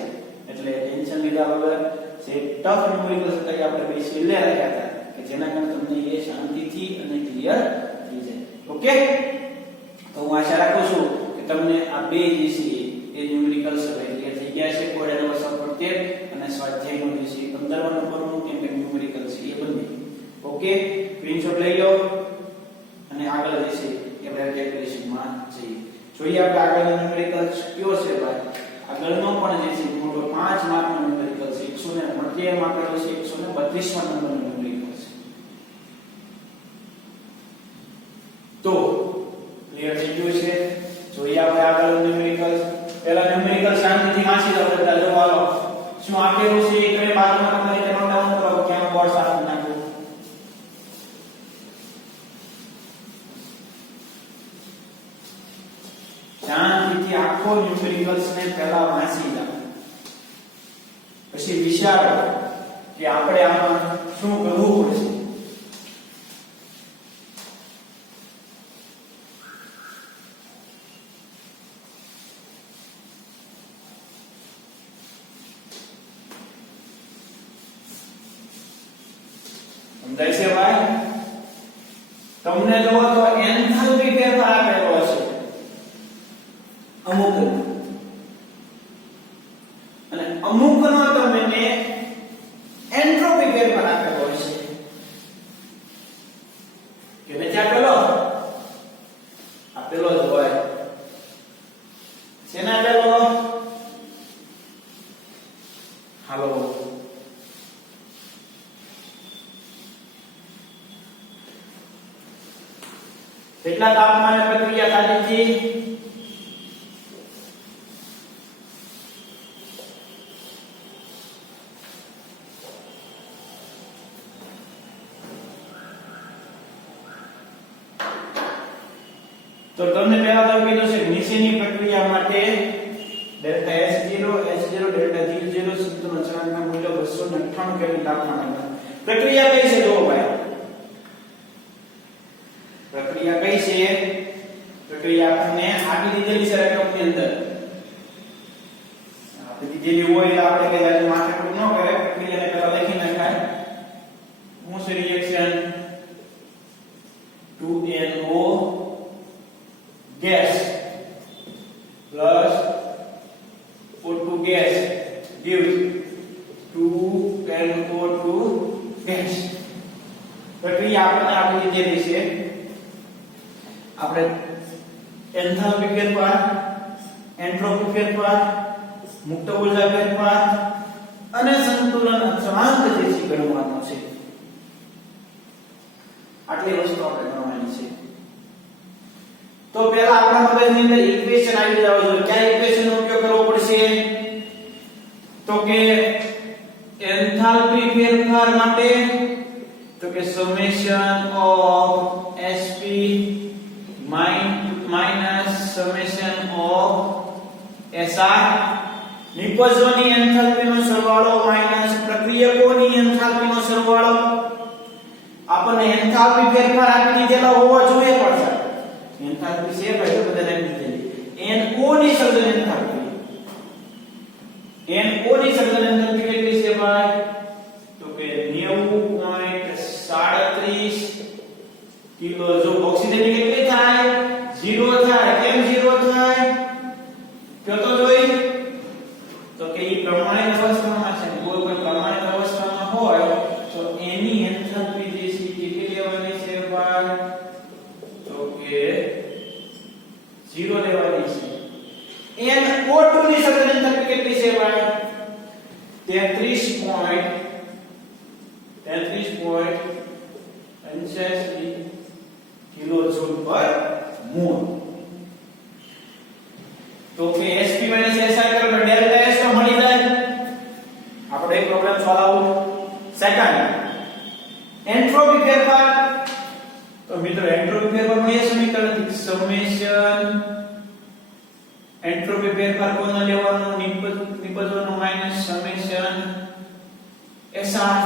એટલે ટેન્શન લીધા વગર જે ટફ ન્યુમેરિકલ્સ હતા આપણે બે છેલ્લે રાખ્યા હતા કે જેના કારણે તમને એ શાંતિથી અને ક્લિયર થઈ જાય ઓકે તો હું આશા રાખું છું કે તમને આ બે જે છે એ ન્યુમેરિકલ્સ હવે ક્લિયર થઈ ગયા છે કોડ નંબર 77 અને સ્વાધ્યાયનો જે છે 15 નંબરનું કેમ કે ન્યુમેરિકલ છે એ બંને ઓકે સ્ક્રીનશોટ લઈ લો અને આગળ જે છે એ આપણે કેલ્ક્યુલેશનમાં જઈએ જોઈએ આપણે આગળનો ન્યુમેરિકલ કયો છે ભાઈ આગળનો પણ જે છે મોટો 5 માર્કનો ન્યુમેરિકલ છે 172 માં કરેલો છે 132 માં નંબરનો ન્યુમેરિકલ છે તો ક્લિયર થઈ ગયું છે જોઈએ આપણે આગળનો ન્યુમેરિકલ પહેલા ન્યુમેરિકલ શાંતિથી વાંચી લો બધા જો હાલો શું આપેલું છે એ કરે બાજુમાં તમારે તે નોટ ડાઉન કરો ક્યાં બોર્ડ સાફ નાખો શાંતિથી આખો ન્યુમેરિકલ્સ ને પહેલા વાંચી લો પછી વિચારો કે આપણે આમાં શું કરવું પડશે સમજાય છે ભાઈ તમને જો તો એન્થાલ્પી ફેરફાર આપેલો છે અમુક અને અમુકનો તમને એન્ટ્રોપી ફેરફાર આપેલો છે કે નથી આપેલો જ હોય શેના આપેલો હાલો કેટલા તાપમાને પ્રક્રિયા થતી હતી તો તમને પહેલા તો કીધું છે નીચેની પ્રક્રિયા માટે delta S0 H0 delta G0 સંતુલન અચળાંકના મૂલ્ય 298 કેલ્વિન તાપમાને પ્રક્રિયા કઈ છે જો ભાઈ પ્રક્રિયા કઈ છે પ્રક્રિયા આપણને આપી દીધેલી છે રેકોર્ડની અંદર આપી દીધેલી હોય આપણે કઈ આજે માથાકૂટ ન કરે પ્રક્રિયાને પહેલા લખી નાખાય હું છે reaction 2NO gas plus O2 gas gives 2NO2 gas પ્રક્રિયા આપણને આપી દીધેલી છે આપણે એન્થાલ્પી ફેરફાર એન્ટ્રોપી ફેરફાર મુક્ત ઊર્જા ફેરફાર અને સંતુલન અચળાંક જે છે ગણવાનો છે આટલી વસ્તુ આપણે ગણવાની છે તો પહેલા આપણા મગજની અંદર ઇક્વેશન આવી જાવ જોઈએ કયા ઇક્વેશનનો ઉપયોગ કરવો પડશે તો કે એન્થાલ્પી ફેરફાર માટે તો કે summation of Sp minus summation of SR નિપજોની એન્થાલ્પીનો સરવાળો માઈનસ પ્રક્રિયકોની એન્થાલ્પીનો સરવાળો આપણને એન્થાલ્પી ફેરફાર આપી દીધેલા હોવા જોઈએ પણ એન્થાલ્પી છે ભાઈ તો બધાને દીધેલી NO ની સર્જન એન્થાલ્પી NO ની સર્જન એન્થાલ્પી કેટલી છે ભાઈ તો કે 90.37 કિલો જો ઓક્સિજન ની કેટલી થાય 0 થાય કેમ 0 થાય કયો તો જોઈ તો કે ઈ પ્રમાણિત અવસ્થામાં છે કોઈ પ્રમાણિત અવસ્થામાં હોય તો એની એન્થાલ્પી જે છે કેટલી લેવાની છે ભાઈ તો કે 0 લેવાની છે કે sp - si કરો તો ડેલ્ટા s તો મળી જાય. આપણો એક problem solve out. Second entropy ફેરફાર. તો મિત્રો એન્ટ્રોપી ફેરફાર નું એ સમીકરણ સમેશન એન્ટ્રોપી ફેરફાર કોનો લેવાનો નિપજવાનો માઈનસ સમેશન SR.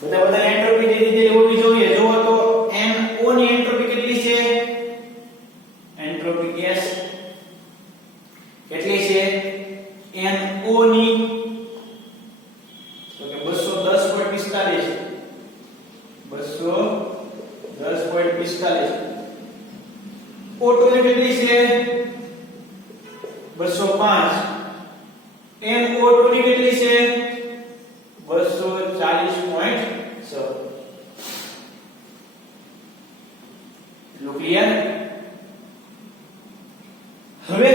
બધા એન્ટ્રોપી જે રીતે હોવી જોઈએ. જો તો NO ની એન્ટ્રોપી કેટલી છે? એન્ટ્રોપી S કેટલી છે? NO ની તો કે 210.45 210.45. O2 ની કેટલી છે? 205. NO2 ની કેટલી છે? 240.6. એટલું ક્લિયર? હવે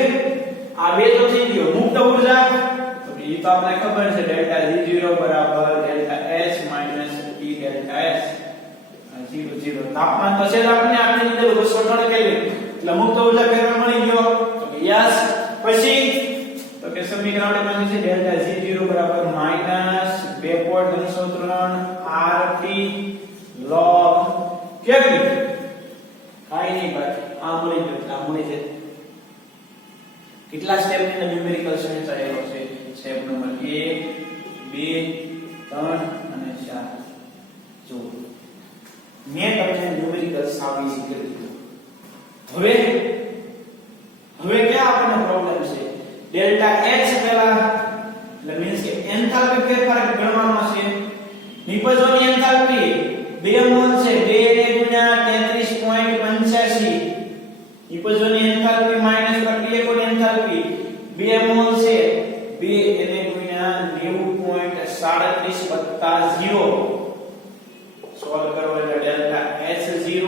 આ બે તો થઈ ગયો. મુક્ત ઊર્જા તો એ તો આપણે ખબર છે ડેલ્ટા G0 બરાબર delta S minus T delta S 0 તાપમાન તો છે આપણે આપણે લીધેલું 203 કેલ્વિન એટલે મુક્ત ઊર્જા ફેરફાર મળી ગયો. તો કે યસ. પછી તો કે સમીકરણ આપણે પાછું છે ડેલ્ટા G0 બરાબર માઈનસ 2.303 RT log કેલ્વિન. કાઈ નહીં ભાઈ આ મળી ગયું. આ મળી જાય. કેટલા સ્ટેપ ની અંદર ન્યુમેરિકલ સહેચાયેલો છે? સ્ટેપ નંબર 1 2 3 અને 4. જો મેં તમને ન્યુમેરિકલ સાબિત કરી દીધું. હવે ક્યાં આપણને પ્રોબ્લેમ છે? ડેલ્ટા H પહેલા એટલે મીન્સ કે એન્થાલ્પી ફેરફાર ગણવાનો છે. નિપજવાની એન્થાલ્પી 2 મોલ છે. 2 ને ગુણ્યા 33.85. નિપજવાની એન્થાલ્પી માઈનસ પ્રક્રિયકોની એન્થાલ્પી 2 મોલ છે. 2 એને ગુણ્યા 90.37 વત્તા 0 સોલ્વ કરો એટલે ડેલ્ટા H0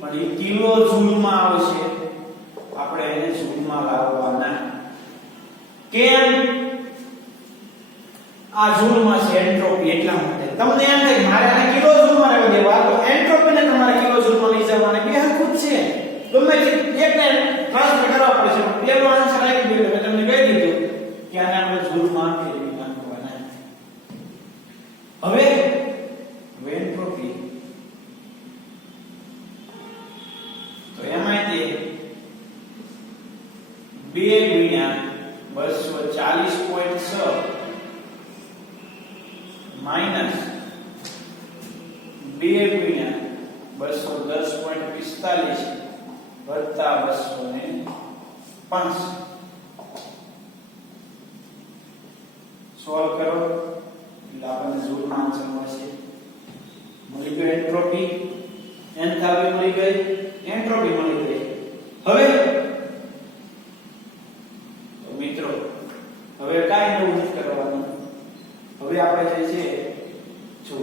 પણ એ કિલો જૂલમાં આવશે. આપણે એને જૂલમાં લાવવાના. કેમ? આ જૂલમાં છે એન્ટ્રોપી એટલા માટે. તમને એમ થાય મારે આ કિલો જૂલમાં લાવી દેવા તો એન્ટ્રોપીને તમારે કિલો જૂલમાં લઈ જવાના. બે હરખું જ છે. ગમે તે એકને ટ્રાન્સફર કરવા પડશે. પેલો આન્સર આવી ગયો એટલે તમને કહી દીધું કે આને આપણે જૂલમાં ફેરવી નાખવાના. હવે એન્ટ્રોપી તો એમાં તે 2 ગુણ્યા 240.6 માઈનસ 2 ગુણ્યા 210.45 વત્તા 205 સોલ્વ કરો એટલે આપણને જૂલમાં આન્સર મળશે. મળી ગઈ એન્ટ્રોપી. એન્થાલ્પી મળી ગઈ. એન્ટ્રોપી મળી ગઈ. હવે તો મિત્રો હવે કાઈ નવું નથી કરવાનું. હવે આપણે જે છે જો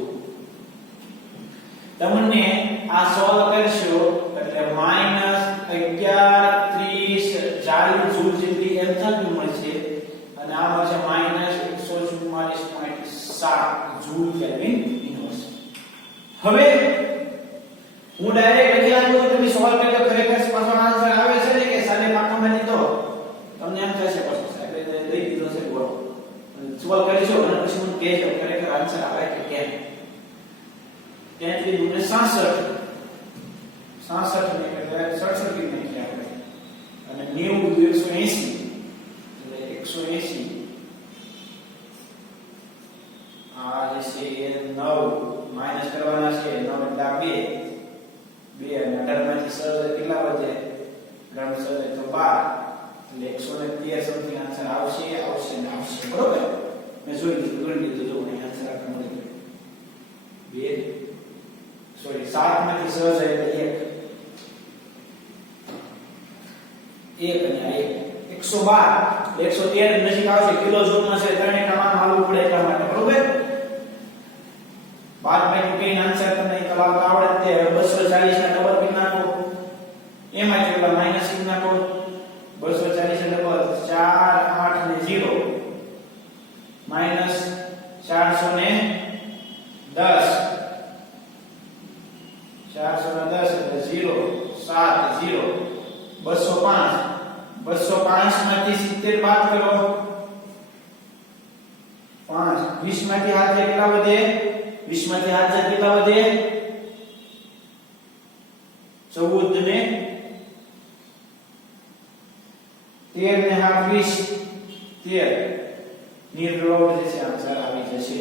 તમને આ સોલ્વ કરશો એટલે માઈનસ 11 30 40 જૂલ જેટલી એન્થાલ્પી મળશે અને આ મળશે માઈનસ 144.7 જૂલ કેલ્વિન ઇન્વર્સ. હવે હું ડાયરેક્ટ લખી આપું તો તમે સોલ્વ કરજો. ખરેખર પાછો આન્સર આવે છે ને કે સાને પાકોમાં લીધો તમને એમ થશે પાછો સાહેબ દઈ દીધો છે બોલો સોલ્વ કરીશું અને પછી હું કહેજો ખરેખર આન્સર આવે કે કેમ. ત્યાંથી મને 66 ને એટલે 67 થી નાખી આપણે અને 90 180 એટલે 180 આ જે છે એ 9 માઈનસ કરવાના છે. 9 એટલે 2 અને 18 માંથી 6 કેટલા વધે? 3 તો 12 એટલે 113 સમથિંગ આન્સર આવશે ને આવશે. બરોબર? મેં જોઈ લીધું ગણી લીધું. જો અહીં આન્સર આપણને મળી ગયો 2 7 માંથી 6 જાય એટલે 1 અને આ 112 113 નજીક આવશે. કિલો જૂલમાં છે. ત્રણે કમાન હાલવું પડે એટલા માટે. બરોબર? 12 / આન્સર તમને કલાક આવડે તે 240 ના ડબલ કરી નાખો. એમાં કેટલા માઈનસ કરી નાખો. 240 ડબલ 4 8 અને 0 માઈનસ 410 410 એટલે 0 7 0 205 205 માંથી માંથી 70 બાદ કરો 5 20 માંથી 8 કેટલા વધે 20 માંથી 8 કેટલા વધે 14 ને 13 ને 20 13 નિર્લોડ જશે આન્સર આવી જશે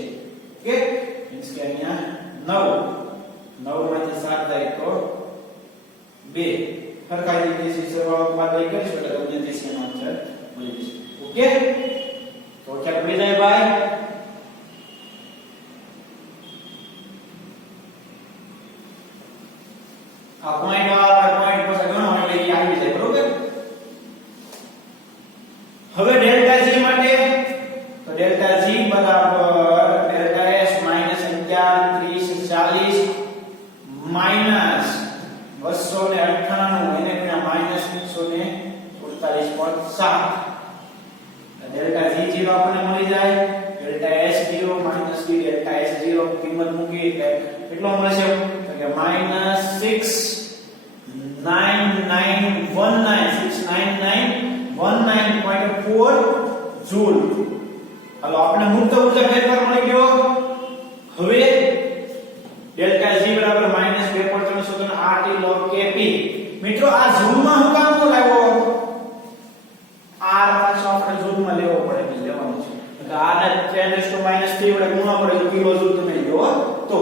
ઓકે મીન્સ કે અહીંયા 9 માંથી 7 થાય તો 2 સરખા રીતે સરવાળો બાદબાકી કરીશું એટલે તમને દેશનો આન્સર મળી જશે ઓકે તો क्या ભૂલી જાય ભાઈ આ પોઈન્ટ વાળા પોઈન્ટ પછી ગણો એટલે એ આવી જાય બરોબર હવે ડેલ્ટા g માટે તો ડેલ્ટા g બરાબર ડેલ્ટા s -11 30 40 માઈનસ 298 એને ગુણ્યા માઈનસ 147.7 ડેલ્ટા g0 આપણને મળી જાય delta s0 minus d delta s0 કિંમત મૂકી એટલે કેટલો મળશે તો કે માઈનસ 69919 જૂલ હાલો આપણે મુક્ત ઉર્જા ફેરફાર મળી ગયો હવે ડેલ્ટા g બરાબર -2.303 RT log kp મિત્રો આ જૂલમાં હું કામ નો લાવ્યો r પાછો આપણે જૂલમાં લેવો પડે એટલે લેવાનું છે એટલે r ને 10⁻³ વડે ગુણવા પડે તો કિલો જૂલ તમે લો તો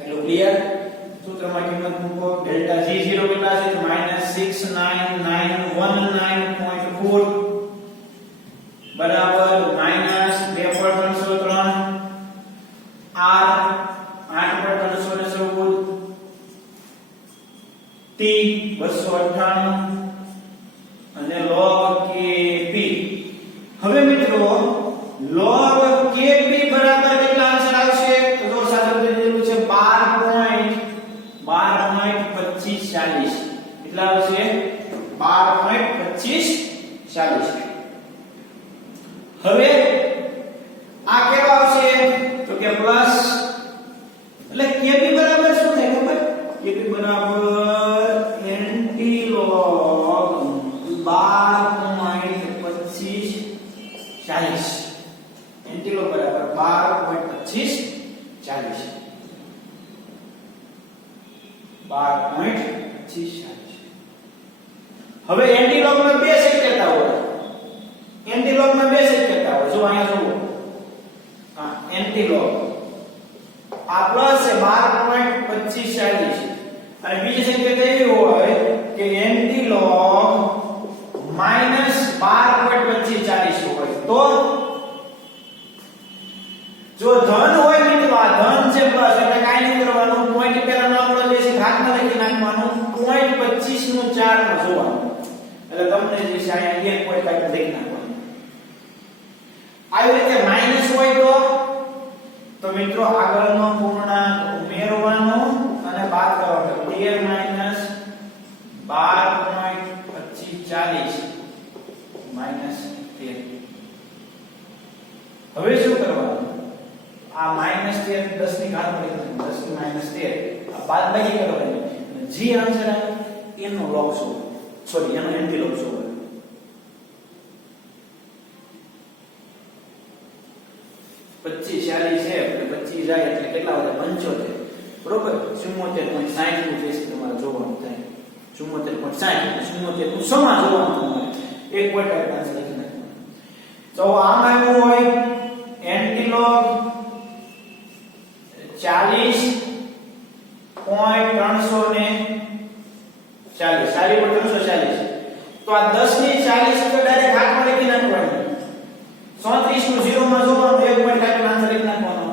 એટલે ક્લિયર સૂત્રમાં કિંમત મૂકો ડેલ્ટા g0 કેટલા છે તો -69919.4 બરાબર -2.303 r 8.314 t 298 અને log kp હવે મિત્રો log kp બરાબર કેટલા આન્સર આવશે તો જો સાદું દીધેલું છે 12.2540 કેટલા આવશે 12.2540 હવે આ કેવા આવશે તો કે પ્લસ એટલે kp બરાબર શું થાય ખબર kp બરાબર nt log 12.2540 nt log બરાબર 12.2540 12.2540 હવે nt log માં બે શક્યતા હોય nt log માં બે શક્યતા હોય જો અહીંયા જુઓ હા nt log આ પ્લસ છે 12.2540 અને બીજી શક્યતા એવી હોય કે nt log -12.2540 હોય તો જો ધન હોય મિત્રો આ ધન છે પ્લસ એટલે કાઈ નહીં કરવાનું પોઈન્ટ પહેલા ન આપણો જે છે ઘાતમાં લખી નાખવાનું 0.25 નું 4 માં જોવાનું એટલે તમને જે છે અહીંયા 1 પોઈન્ટ કાઢી લખી નાખવાનું આવી રીતે માઈનસ હોય તો મિત્રો આગળનો પૂર્ણાંક ઉમેરવાનો અને બાદ કરવાનો 13 -12.2540 -13 હવે શું કરવાનું આ -13 10 ની ઘાત મળી 10 ની -13 આ બાદબાકી કરવાની g આન્સર એનો log શું સોરી એનો nt log શું 25 40 છે એટલે 25 જાય એટલે કેટલા વધે 75 બરોબર 74.60 નું ટેસ્ટ તમારે જોવાનું થાય 74.60 74 નું સમા જોવાનું તમારે એક પોઈન્ટ આન્સર લખી નાખવાનો તો આમાં એવું હોય nt log 40.340 તો આ 10 ની 40 તો ડાયરેક્ટ હાથમાં લખી નાખવાની 37 નું 0 માં જોવાનું એક પોઈન્ટ કાઢીને આન્સર લખી નાખવાનો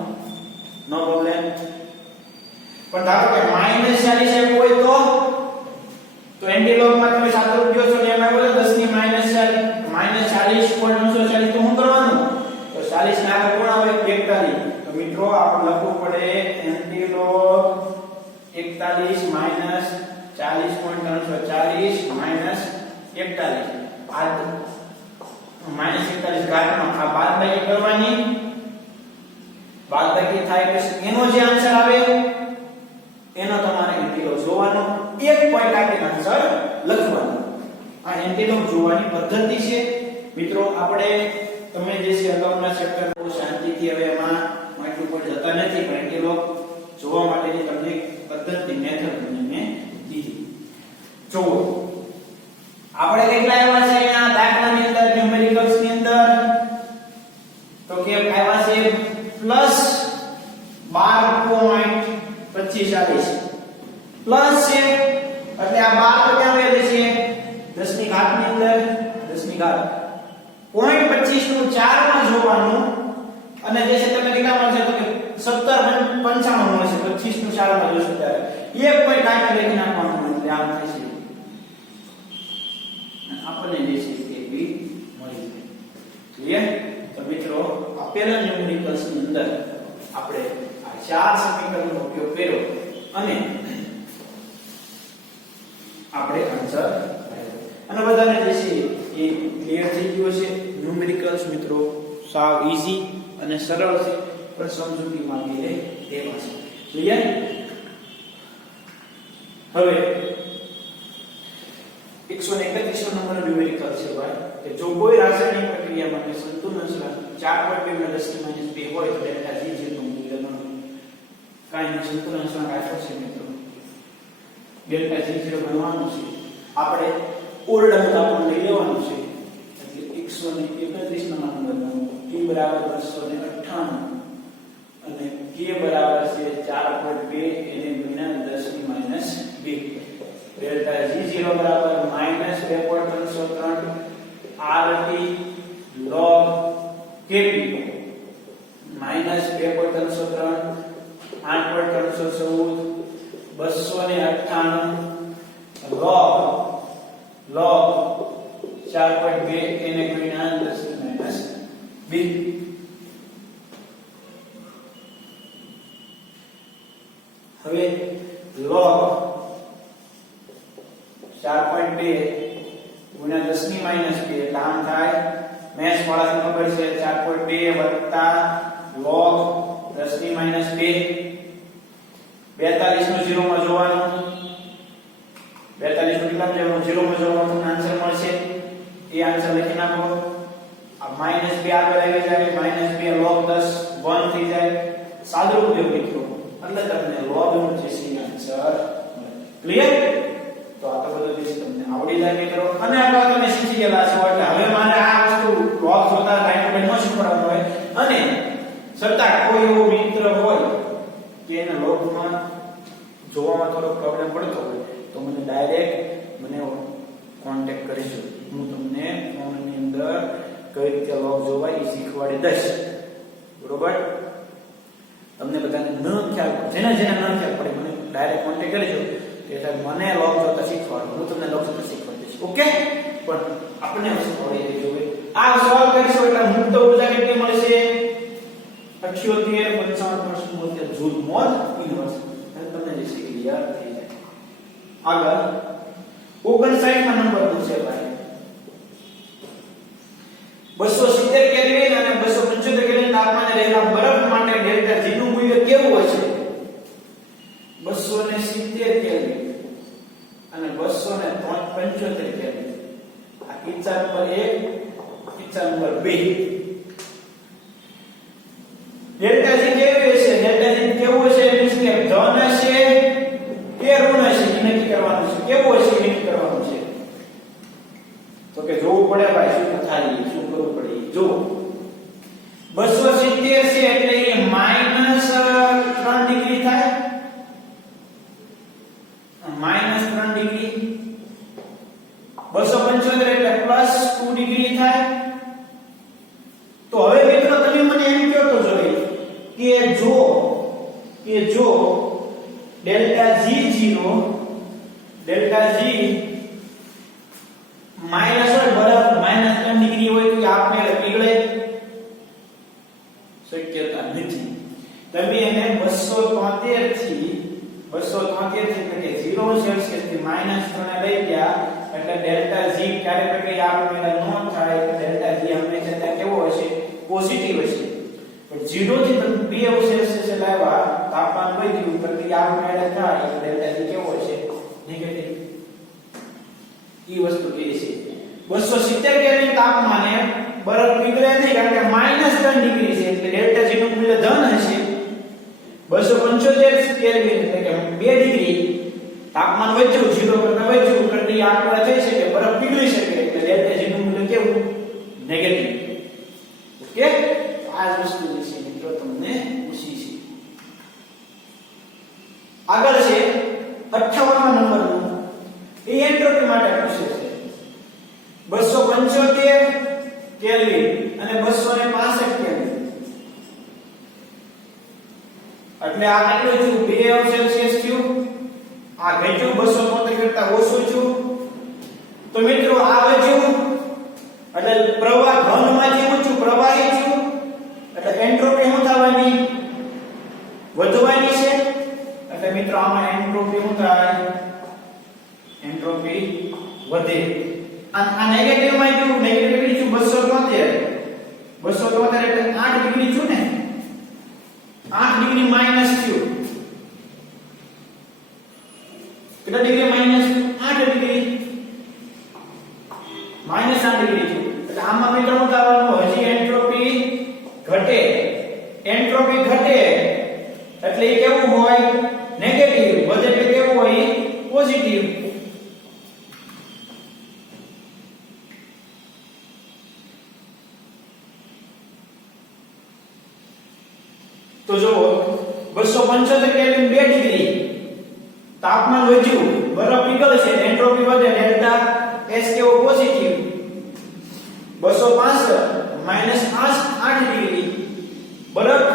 નો પ્રોબ્લેમ પણ ધારો કે -40 છે કોઈ તો nt log માં તમે સાદો ઉપયોગ છો ને એમાં બોલો 10 ની -40 -40.340 તો શું કરવાનું તો 40 ના આગળ કોણ આવે 41 તો મિત્રો આપણે લખવું પડે nt log 41 -40.340 -41 આ -41 ઘાતમાં આ બાદબાકી કરવાની બાદબાકી થાય પછી એનો જે આન્સર આવે એનો તમારે nt log જોવાનો એક પોઈન્ટ આપીને આન્સર લખવાનો આ nt log જોવાની પદ્ધતિ છે મિત્રો આપણે તમે જે છે અગાઉના ચેપ્ટર બહુ શાંતિથી હવે એમાં એટલું પણ જતા નથી, પણ એ લોકો જોવા માટેની તમને પદ્ધતિ મેથડ તમને દીધી. જો આપણે કેટલા આવ્યા છે અહીંયા દાખલાની અંદર ન્યુમેરિકલ્સ ની અંદર તો કે આવ્યા છે પ્લસ 12.25 આવે છે પ્લસ છે એટલે આ 12 તો ક્યાં આવે છે 10 ની ઘાત ની અંદર 10 ની ઘાત 0.25 નું 4 માં જોવાનું અને જે છે તમે કેટલા મળશે તો કે 17.95 મળશે 25 નું 4 માં જોશો ત્યારે એક પોઈન્ટ કાઢી લખી નાખવાનું એટલે આમ થશે આપણને જે છે કે બી મળી જાય. ક્લિયર? તો મિત્રો આપેલા ન્યુમેરિકલ્સ ની અંદર આપણે આ ચાર સમીકરણનો ઉપયોગ કર્યો અને આપણે આન્સર અને બધાને જે છે એ ક્લિયર થઈ ગયો છે. ન્યુમેરિકલ્સ મિત્રો સાવ ઈઝી અને સરળ છે, પણ સમજૂતી માંગી લે તેવા છે. ક્લિયર? હવે 131 નંબરનો ન્યુમેરિકલ છે ભાઈ કે જો કોઈ રાસાયણિક પ્રક્રિયા માટે સંતુલન અચળાંક 4.2 × 10⁻² હોય તો ડેલ્ટા G નું મૂલ્ય ગણો. કાંઈ સંતુલન અચળાંક આપ્યો છે મિત્રો, ડેલ્ટા G0 ગણવાનું છે. આપણે ઓરડાનું તાપમાન લઈ લેવાનું છે એટલે 131 નંબરનો T = 298 અને K બરાબર છે 4.2 એને ગુણ્યા 10⁻². ડેલ્ટા G0 બરાબર -2.303 RT log Kp -2.303 8.314 298 log 4.2 એને ગુણ્યા 10⁻². હવે log 4.2 ગુણ્યા 10⁻². એટલે આમ થાય મેથ્સ વાળાને ખબર છે 4.2 log 10⁻². 42 નું 0 માં જોવાનું, 42 નું કેટલા લેવાનું 0 માં જોવાનું, આન્સર મળશે. એ આન્સર લખી નાખો. આ -2 આગળ આવી જાય, -2 log 10 1 થઈ જાય. સાદું ઉપયોગ મિત્રો એટલે તમને log નું જે છે આન્સર મળે. ક્લિયર? તો આ તો બધું જે તમને આવડી જાય મિત્રો. અને આગળ તમે શીખી ગયા છો એટલે હવે મારે આ વસ્તુ log જોતા ટાઈમ ન શીખવાડવાનું હોય અને છતાં કોઈ એવો મિત્ર હોય કે એને log માં જોવામાં થોડો પ્રોબ્લેમ પડતો હોય તો મને ડાયરેક્ટ મને કોન્ટેક્ટ કરજો. હું તમને ફોનની અંદર કઈ રીતે log જોવાય એ શીખવાડી દઈશ. બરોબર? તમને બધાને ન ખ્યાલ જેને ન ખ્યાલ પડે મને ડાયરેક્ટ કોન્ટેક્ટ કરજો. એટલે મને log જોતા શીખવાડો, હું તમને log જોતા શીખવાડી દઈશ. ઓકે? પણ આપણે શીખવાડી દેજો. આ સોલ્વ કરીશું એટલે મુક્ત ઊર્જા કેટલી મળશે? 78.55 જૂલ મોલ ઇન્વર્સ. તમને જે છે ક્લિયર થઈ જાય. આગળ 59 નંબર પૂછે ભાઈ 270 કેલ્વિન અને 275 કેલ્વિન તાપમાને રહેલા બરફ માટે ડેલ્ટા G નું મૂલ્ય કેવું હશે? 270 કેલ્વિન અને 275 કેલ્વિન. આ કિસ્સા નંબર 1, કિસ્સા નંબર 2. ડેલ્ટા G કેવું હશે? ડેલ્ટા G કેવું હશે? મીન્સ કે ધન હશે કે ઋણ હશે એ નક્કી કરવાનું છે. કેવું હશે એ નક્કી કરવાનું છે. તો કે જોવું પડે ભાઈ શું થાય શું કરવું પડે. જો 270 છે એટલે એ -3 ડિગ્રી થાય, -3 ડિગ્રી. 275 એટલે +2 ડિગ્રી થાય. તો હવે મિત્રો તમે મને એમ કહો તો જોઈએ કે જો delta G0 delta G minus હોય બરફ -3 ડિગ્રી હોય તો આપમેળે પીગળે? શક્યતા નથી. તમે એને 273 થી એટલે કે 0 સેલ્સિયસ થી -3 લઈ ગયા એટલે ડેલ્ટા G ક્યારે પ્રક્રિયા આપમેળે ન થાય. ડેલ્ટા G હંમેશા કેવો હશે? પોઝિટિવ હશે. પણ 0 થી 2 સેલ્સિયસ લાવ્યા તાપમાન વધ્યું પ્રક્રિયા આપમેળે થાય એટલે ડેલ્ટા G કેવો હશે? નેગેટિવ. ઈ વસ્તુ કે છે 270 કેલ્વિન તાપમાને બરફ પીગળે નહીં, કારણ કે -3 ડિગ્રી છે એટલે ડેલ્ટા જી નું મૂલ્ય ધન હશે. 275 કેલ્વિન એટલે કે 2 ડિગ્રી તાપમાન વધ્યું, 0 કરતા વધ્યું એટલે આંકડા થઈ શકે, બરફ પીગળી શકે એટલે ડેલ્ટા જી નું મૂલ્ય કેવું? નેગેટિવ. ઓકે, આ જ વસ્તુ જે છે મિત્રો તમને પૂછી છે. આગળ છે 58મા નંબરનું, એ એન્ટ્રોપી માટે પૂછે છે. 275 કેલ્વિન અને 265 કેલ્વિન એટલે આ કેટલું થયું? 2 સેલ્સિયસ થયું. આ ઘટ્યું 273 કરતા ઓછું થયું. તો મિત્રો આ વધ્યું એટલે પ્રવાહ ઘનમાંથી ઊંચું પ્રવાહી થયું એટલે એન્ટ્રોપી શું થવાની? વધવાની છે. એટલે મિત્રો આમાં એન્ટ્રોપી શું થાય? એન્ટ્રોપી વધે. આ નેગેટિવ માં આવ્યું, નેગેટિવ ડિગ્રી છું 273 એટલે 8 ડિગ્રી છું ને, 8 ડિગ્રી માઈનસ થયું. કેટલા degree minus? 8 degree minus 8 degree થયું. એટલે આમાં મિત્રો શું થવાનું? હજી એન્ટ્રોપી ઘટે. એન્ટ્રોપી ઘટે એટલે એ કેવું હોય? નેગેટિવ. વધે એટલે કેવું હોય? પોઝિટિવ. તો જો 275 કેલ્વિન 2 ડિગ્રી તાપમાન વધ્યું, બરફ પીગળશે, એન્ટ્રોપી વધે, ડેલ્ટા એસ કેવો? પોઝિટિવ. 265 -8 ડિગ્રી બરફ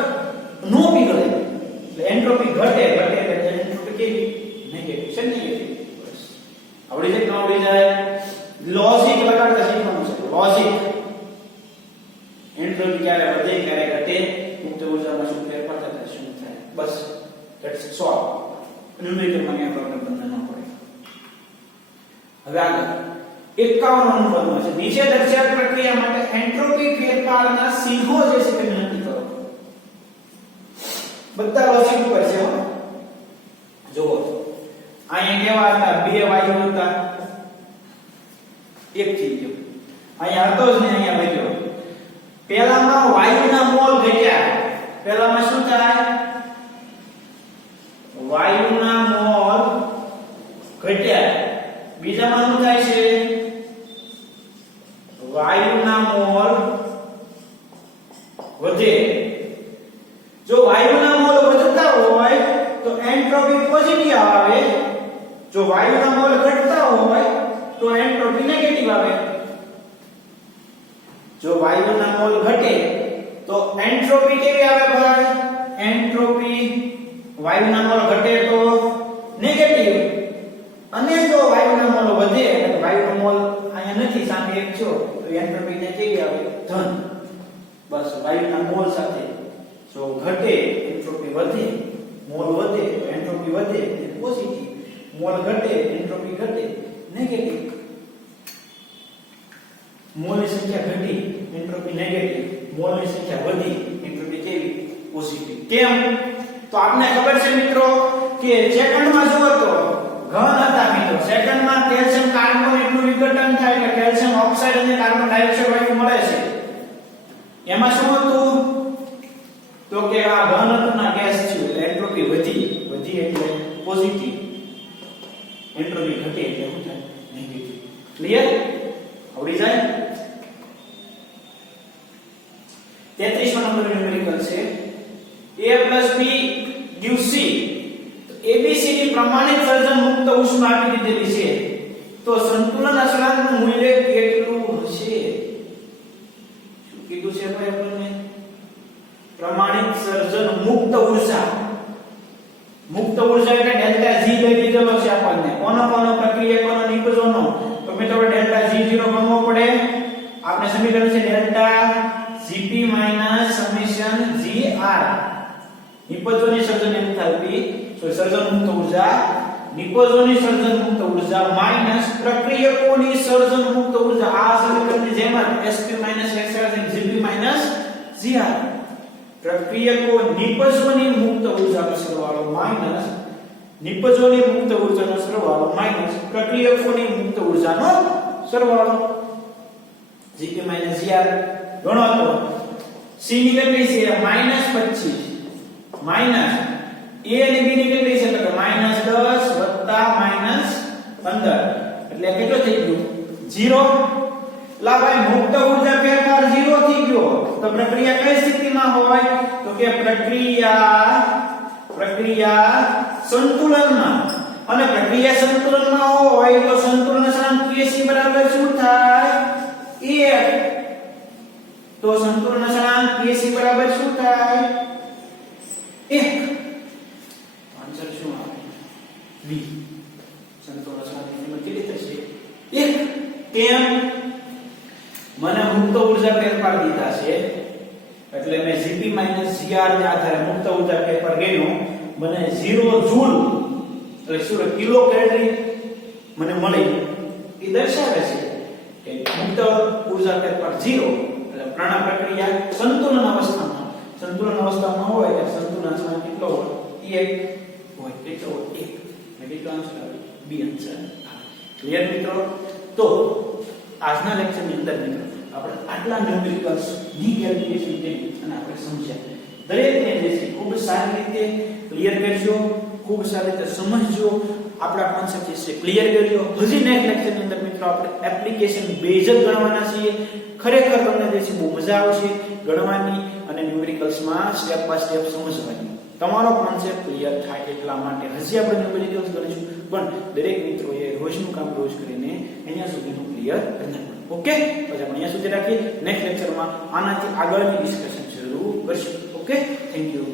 નો પીગળે એટલે એન્ટ્રોપી ઘટે એટલે એન્ટ્રોપી કેવી? નેગેટિવ. છે નેગેટિવ. બસ આવડી જાય. આવડી જાય. લોજિક લગાડતા શીખવાનું છે. લોજિક. એન્ટ્રોપી ક્યારે વધે ક્યારે ઘટે, મુક્ત ઉર્જામાં શું ફેરફાર થાય, શું થાય, બસ ધેટ્સ ઇટ. સોલ્વ. ન્યુમેરિકલ માં પ્રોબ્લેમ તમને ન પડે. હવે આગળ 51 નંબરનો છે. નીચે દર્શાવેલ પ્રક્રિયા માટે એન્ટ્રોપી ફેરફારના ચિહ્નો જે છે તે નક્કી કરો. બધા લોજિક ઉપર છે. જુઓ, અહીંયા કેવા હતા? 2 વાયુ હતા, એક થઈ ગયો. અહીંયા હતો જ ને, અહીંયા વધ્યો. પહેલામાં વાયુના મોલ ઘટ્યા. પહેલામાં શું થાય? વાયુના મોલ ઘટ્યા. બીજામાં શું થાય છે? વાયુના મોલ વધે. જો વાયુના મોલ વધતા હોય તો એન્ટ્રોપી પોઝિટિવ આવે. જો વાયુના મોલ ઘટતા હોય તો એન્ટ્રોપી નેગેટિવ આવે. જો વાયુના મોલ ઘટે તો એન્ટ્રોપી કેવી આવે ભાઈ? એન્ટ્રોપી વાયુના મોલ ઘટે તો નેગેટિવ. અને જો વાયુના મોલ વધે એટલે વાયુનો મોલ અહીંયા નથી, સામે એક છો, તો એન્ટ્રોપી ને કેવી આવે? ધન. બસ વાયુના મોલ સાથે જો ઘટે એન્ટ્રોપી વધે, મોલ વધે તો એન્ટ્રોપી વધે એટલે પોઝિટિવ. મોલ ઘટે એન્ટ્રોપી ઘટે નેગેટિવ. મોલની સંખ્યા ઘટી એન્ટ્રોપી નેગેટિવ, મોલની સંખ્યા વધી એન્ટ્રોપી કેવી? પોઝિટિવ. કેમ? તો આપને ખબર છે મિત્રો કે સેકન્ડમાં જુઓ તો ઘન હતા મિત્રો. સેકન્ડમાં કેલ્શિયમ કાર્બોનેટનું વિઘટન થાય એટલે કેલ્શિયમ ઓક્સાઇડ અને કાર્બન ડાયોક્સાઇડ વાયુ મળે છે. એમાં શું હતું? તો કે આ ઘન હતું ના ગેસ છે એટલે એન્ટ્રોપી વધી એટલે પોઝિટિવ. એન્ટ્રોપી ઘટે એટલે શું થાય? નેગેટિવ. ક્લિયર? આવડી જાય. 33મા નંબરનું ન્યુમેરિકલ છે. A + B gives C. ABC ની પ્રમાણિત સર્જન મુક્ત ઉષ્મા આપી દીધેલી છે. તો સંતુલન અચળાંકનું મૂલ્ય કેટલું હશે? શું કીધું છે ભાઈ આપણને? પ્રમાણિત સર્જન મુક્ત ઉર્જા. મુક્ત ઉર્જા એટલે ડેલ્ટા G લઈ લીધેલો છે આપણને. કોનો પ્રક્રિયકોનો નિપજોનો. તો મિત્રો ડેલ્ટા G0 ગણવો પડે. આપણે સમીકરણ છે ડેલ્ટા Cp - સમેશન Gr. નિપજોની સર્જન એન્થાલ્પી, તો સર્જન મુક્ત ઉર્જા, નિપજોની સર્જન મુક્ત ઉર્જા માઈનસ પ્રક્રિયકોની સર્જન મુક્ત ઉર્જા. આ સમીકરણની જેમ જ Sp - Xr Gp - Gr. પ્રક્રિયકો નિપજોની મુક્ત ઉર્જાનો સરવાળો માઈનસ નિપજોની મુક્ત ઉર્જાનો સરવાળો માઈનસ પ્રક્રિયકોની મુક્ત ઉર્જાનો સરવાળો. Gp - Gr ગણો તો c ની કેટલી છે -25 માઈનસ a અને b ની કેટલી છે તો કે -10 વત્તા -15 એટલે કેટલો થઈ ગયો 0 લા ભાઈ મુક્ત ઊર્જા ફેરફાર 0 થઈ ગયો તો પ્રક્રિયા કઈ સ્થિતિમાં હોય તો કે પ્રક્રિયા સંતુલનમાં અને પ્રક્રિયા સંતુલનમાં હોય તો સંતુલન અચળાંક Kc બરાબર શું થાય 1 તો સંતુલન અચળાંક Kc બરાબર શું થાય 1 આન્સર શું આવે બી સંતુલન અચળાંક ની કેટલી થશે 1 કેમ મને મુક્ત ઊર્જા ફેરફાર દીધા છે એટલે મેં Gp - Gr ને આધારે મુક્ત ઊર્જા ફેરફાર ગણ્યો મને 0 જૂલ એટલે શું કિલો કેલરી મને મળી એ દર્શાવે છે કે મુક્ત ઊર્જા ફેરફાર 0 એટલે પ્રાણ પ્રક્રિયા સંતુલન અવસ્થામાં હોય કે સંતુલન અચળાંક કેટલો હોય 1 હોય કેટલો 1 ને કેટલો આન્સર આવે બી આન્સર ક્લિયર મિત્રો તો આજના લેક્ચરની અંદર મિત્રો આપણે આટલા ન્યુમેરિકલ્સ ની કેલ્ક્યુલેશન કરી અને આપણે સમજ્યા દરેકને જે છે ખૂબ સારી રીતે ક્લિયર કરજો ખૂબ સારી રીતે સમજજો આપણા કોન્સેપ્ટ છે ક્લિયર કરજો હજી નેક્સ્ટ લેક્ચરની અંદર મિત્રો આપણે એપ્લિકેશન બેઝ જ ગણવાના છીએ ખરેખર તમને જે છે બહુ મજા આવશે ગણવાની અને ન્યુમેરિકલ્સમાં સ્ટેપ બાય સ્ટેપ સમજવાની તમારો કોન્સેપ્ટ ક્લિયર થાય એટલા માટે હજી આપણે ન્યુમેરિકલ્સ ગણીશું પણ દરેક મિત્રોએ રોજનું કામ રોજ કરીને અહીંયા સુધીનું ક્લિયર કરી નાખવું ઓકે પછી આપણે અહીંયા સુધી રાખીએ નેક્સ્ટ લેક્ચરમાં આનાથી આગળની ડિસ્કશન શરૂ કરશું ઓકે થેન્ક યુ